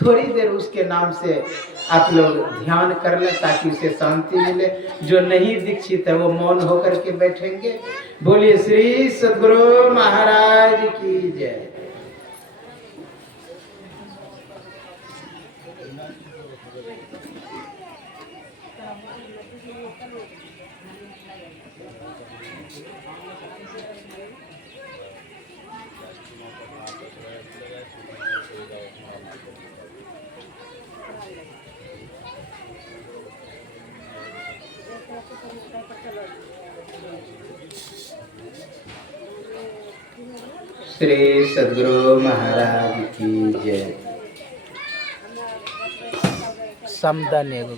थोड़ी देर उसके नाम से आप लोग ध्यान कर लें ताकि उसे शांति मिले। जो नहीं दीक्षित है वो मौन होकर के बैठेंगे। बोलिए श्री सद्गुरु महाराज की जय। श्री सद्गुरु महाराज की जय। समदन एगो